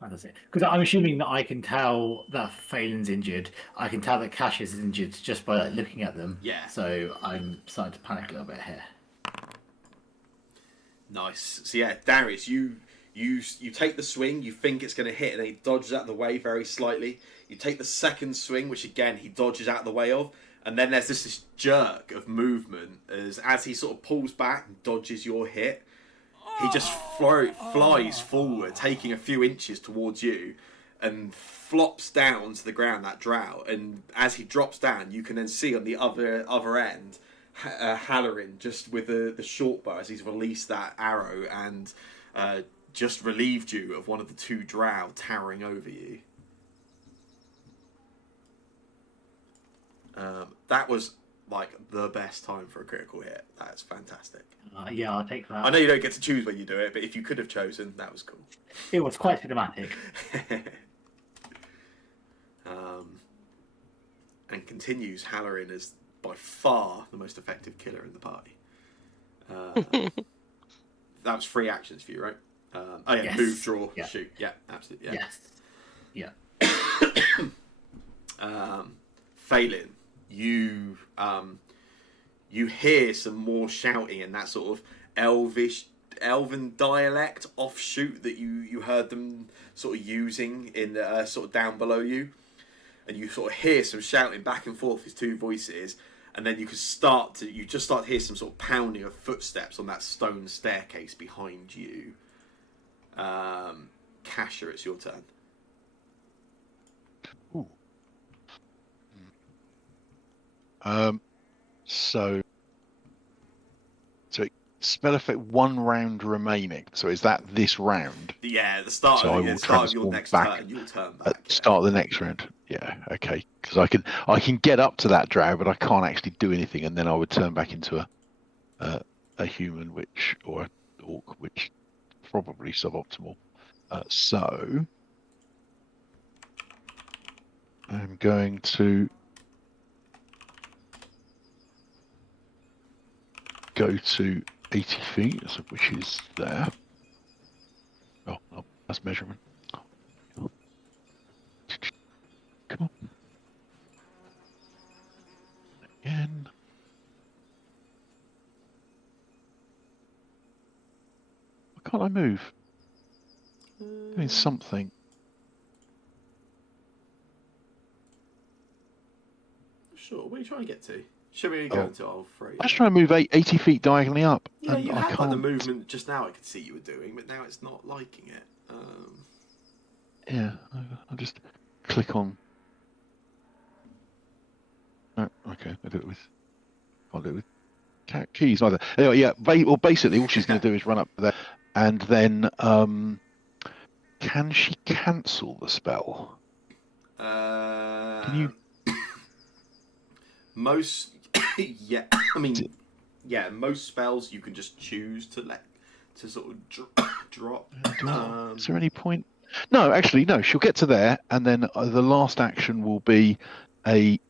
That does it. Because I'm assuming that I can tell that Phelan's injured. I can tell that Cassius is injured just by looking at them. Yeah. So I'm starting to panic a little bit here. Nice. So yeah, Darius, you take the swing, you think it's going to hit, and he dodges out of the way very slightly. You take the second swing, which again he dodges out of the way of, and then there's this jerk of movement as he sort of pulls back and dodges your hit. He just flies forward, taking a few inches towards you, and flops down to the ground, that drow. And as he drops down, you can then see on the other end, Halloran just with the short bow as he's released that arrow and just relieved you of one of the two drow towering over you. That was like the best time for a critical hit. That's fantastic. Yeah, I'll take that. I know you don't get to choose when you do it, but if you could have chosen, that was cool. It was quite cinematic. And continues, Halloran is by far the most effective killer in the party. That was 3 actions for you, right? Yes. Move, draw, Yeah. shoot. Yeah, absolutely. Yeah. Yes. Yeah. Phelan, you hear some more shouting in that sort of elven dialect offshoot that you heard them sort of using in sort of down below you, and you sort of hear some shouting back and forth, these two voices, and then you just start to hear some sort of pounding of footsteps on that stone staircase behind you. Kasha, it's your turn. Ooh. So spell effect 1 round remaining. So is that this round? Yeah, the start So of I will your next back turn. You'll turn back. at the start of the next round. Yeah, okay. Because I can get up to that drow, but I can't actually do anything, and then I would turn back into a human, or an orc, which is probably suboptimal. So I'm going to go to 80 feet, which is there. Oh, that's measurement. Come on. Again. Why can't I move? Doing something. Sure, what are you trying to get to? Should we go into all 3? I was trying to move 80 feet diagonally up. Yeah, and you I had can't. like the movement just now I could see you were doing, but now it's not liking it. Yeah, I'll just click on. Oh, okay, I do it with. Can't do it with keys either. Anyway, yeah. Basically, all she's going to do is run up there, and then can she cancel the spell? Can you? Most, yeah. I mean, yeah. Most spells you can just choose to sort of drop. Is there any point? No, actually, no. She'll get to there, and then the last action will be a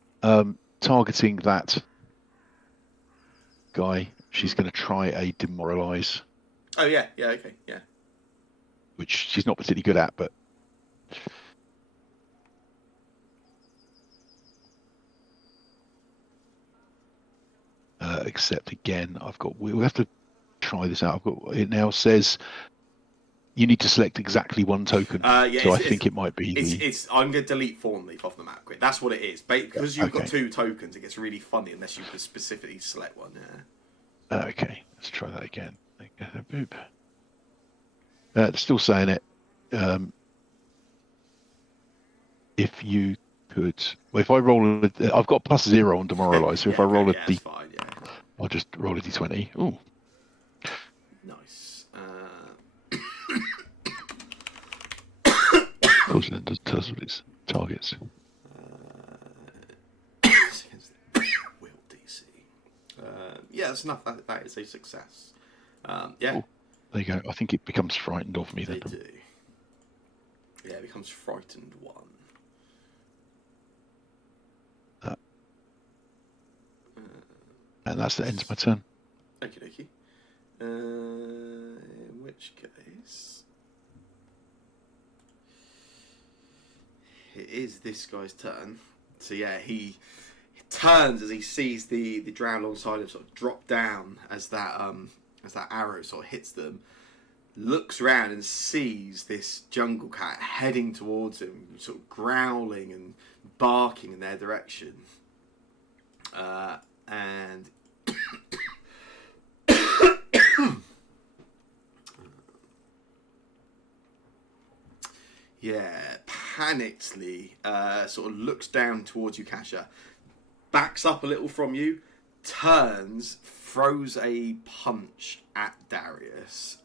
targeting that guy. She's going to try a demoralize. Oh yeah, okay, yeah. Which she's not particularly good at, but accept again. We have to try this out. It now says you need to select exactly one token. So I think it might be I'm going to delete Thornleaf off the map quick. That's what it is. Because you've got Okay. 2 tokens, it gets really funny unless you could specifically select one. Yeah. Okay, let's try that again. Boop. It's still saying it. If you could, well, if I roll, I've got +0 on demoralize. So if I roll that's fine. Yeah. I'll just roll a d20. Ooh. Nice. Of course, it does tell us what its targets. Will DC. Yeah, that's enough. That is a success. Yeah. Cool. There you go. I think it becomes frightened of me They then. do. Yeah, it becomes frightened 1. And that's the ends my turn. Okie dokie. In which case, it is this guy's turn. So yeah, he turns as he sees the drow alongside him sort of drop down as that arrow sort of hits them. Looks around and sees this jungle cat heading towards him, sort of growling and barking in their direction. And yeah, panickedly sort of looks down towards you, Kasha, backs up a little from you, turns, throws a punch at Darius,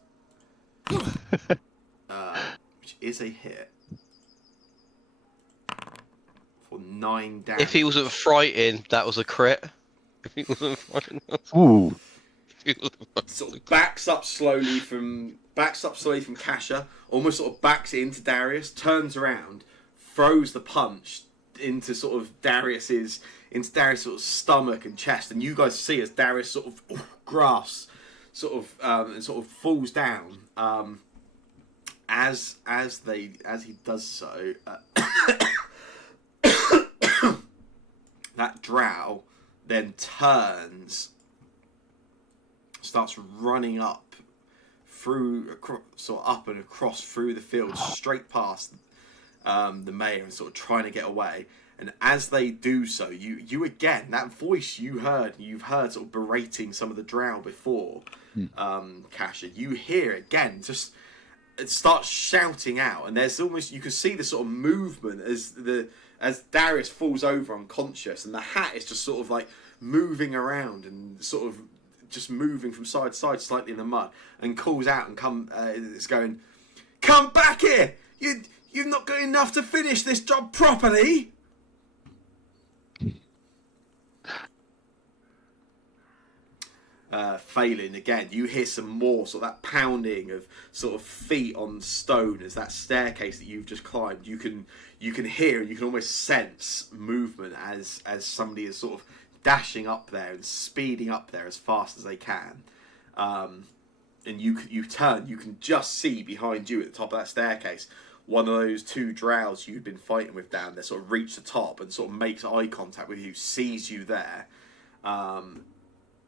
which is a hit for 9 damage. If he wasn't frightened, that was a crit. If he wasn't frightened, Ooh. Sort of backs up slowly from Kasha, almost sort of backs into Darius, turns around, throws the punch into sort of Darius's sort of stomach and chest, and you guys see as Darius sort of grasps, and sort of falls down. As he does so, that drow then turns, starts running up up and across through the field, straight past the mayor, and sort of trying to get away. And as they do so, you again, that voice you've heard sort of berating some of the drow before, Kasha, you hear again, just it starts shouting out, and there's almost, you can see the sort of movement as Darius falls over unconscious, and the hat is just sort of like moving around and sort of just moving from side to side slightly in the mud, and calls out and it's going, "Come back here! You've not got enough to finish this job properly." Failing again, you hear some more sort of that pounding of sort of feet on stone as that staircase that you've just climbed. You can hear and you can almost sense movement as somebody is sort of dashing up there and speeding up there as fast as they can. And you turn, you can just see behind you at the top of that staircase one of those 2 drows you've been fighting with down there sort of reach the top and sort of makes eye contact with you, sees you there.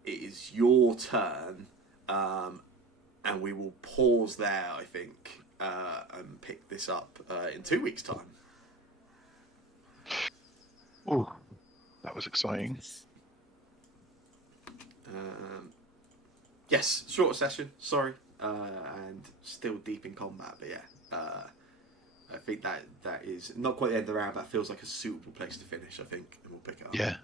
It is your turn, and we will pause there, I think, and pick this up in 2 weeks' time. Oh, that was exciting. Yes, shorter session, sorry, and still deep in combat, but yeah, I think that is not quite the end of the round, but that feels like a suitable place to finish, I think, and we'll pick it up. Yeah.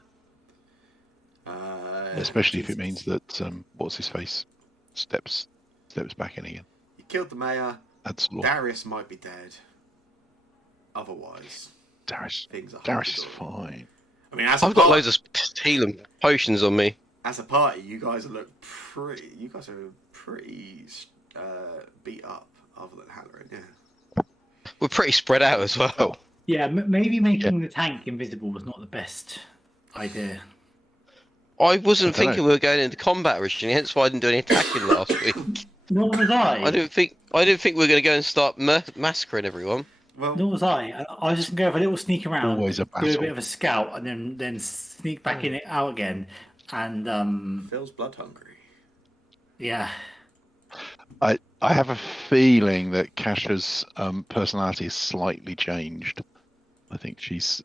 Especially if it means that what's his face steps back in again. You killed the mayor. That's Darius might be dead. Otherwise, Darius things is fine. I mean, I've got loads of healing potions on me. As a party, you guys are pretty beat up, other than Halloran. Yeah. We're pretty spread out as well. Yeah, maybe making the tank invisible was not the best idea. I wasn't thinking we were going into combat originally, hence why I didn't do any attacking last week. Nor was I. I didn't think we were going to go and start massacring everyone. Well, Nor was I. I was just going to go for a little sneak around, Always a do battle. a bit of a scout, and then sneak back in it out again. And Phil's blood hungry. yeah, I have a feeling that Kasha's personality is slightly changed. I think she's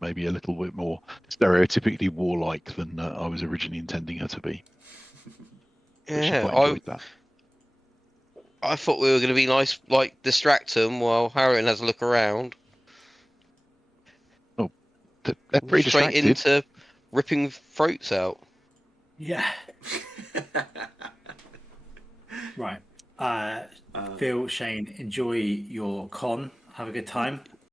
maybe a little bit more stereotypically warlike than I was originally intending her to be. But she Yeah, quite enjoyed that. I thought we were going to be nice, like distract them while Harriet has a look around. Oh, they're pretty Straight distracted. into ripping throats out. yeah. Right. Phil, Shane, enjoy your con. Have a good time.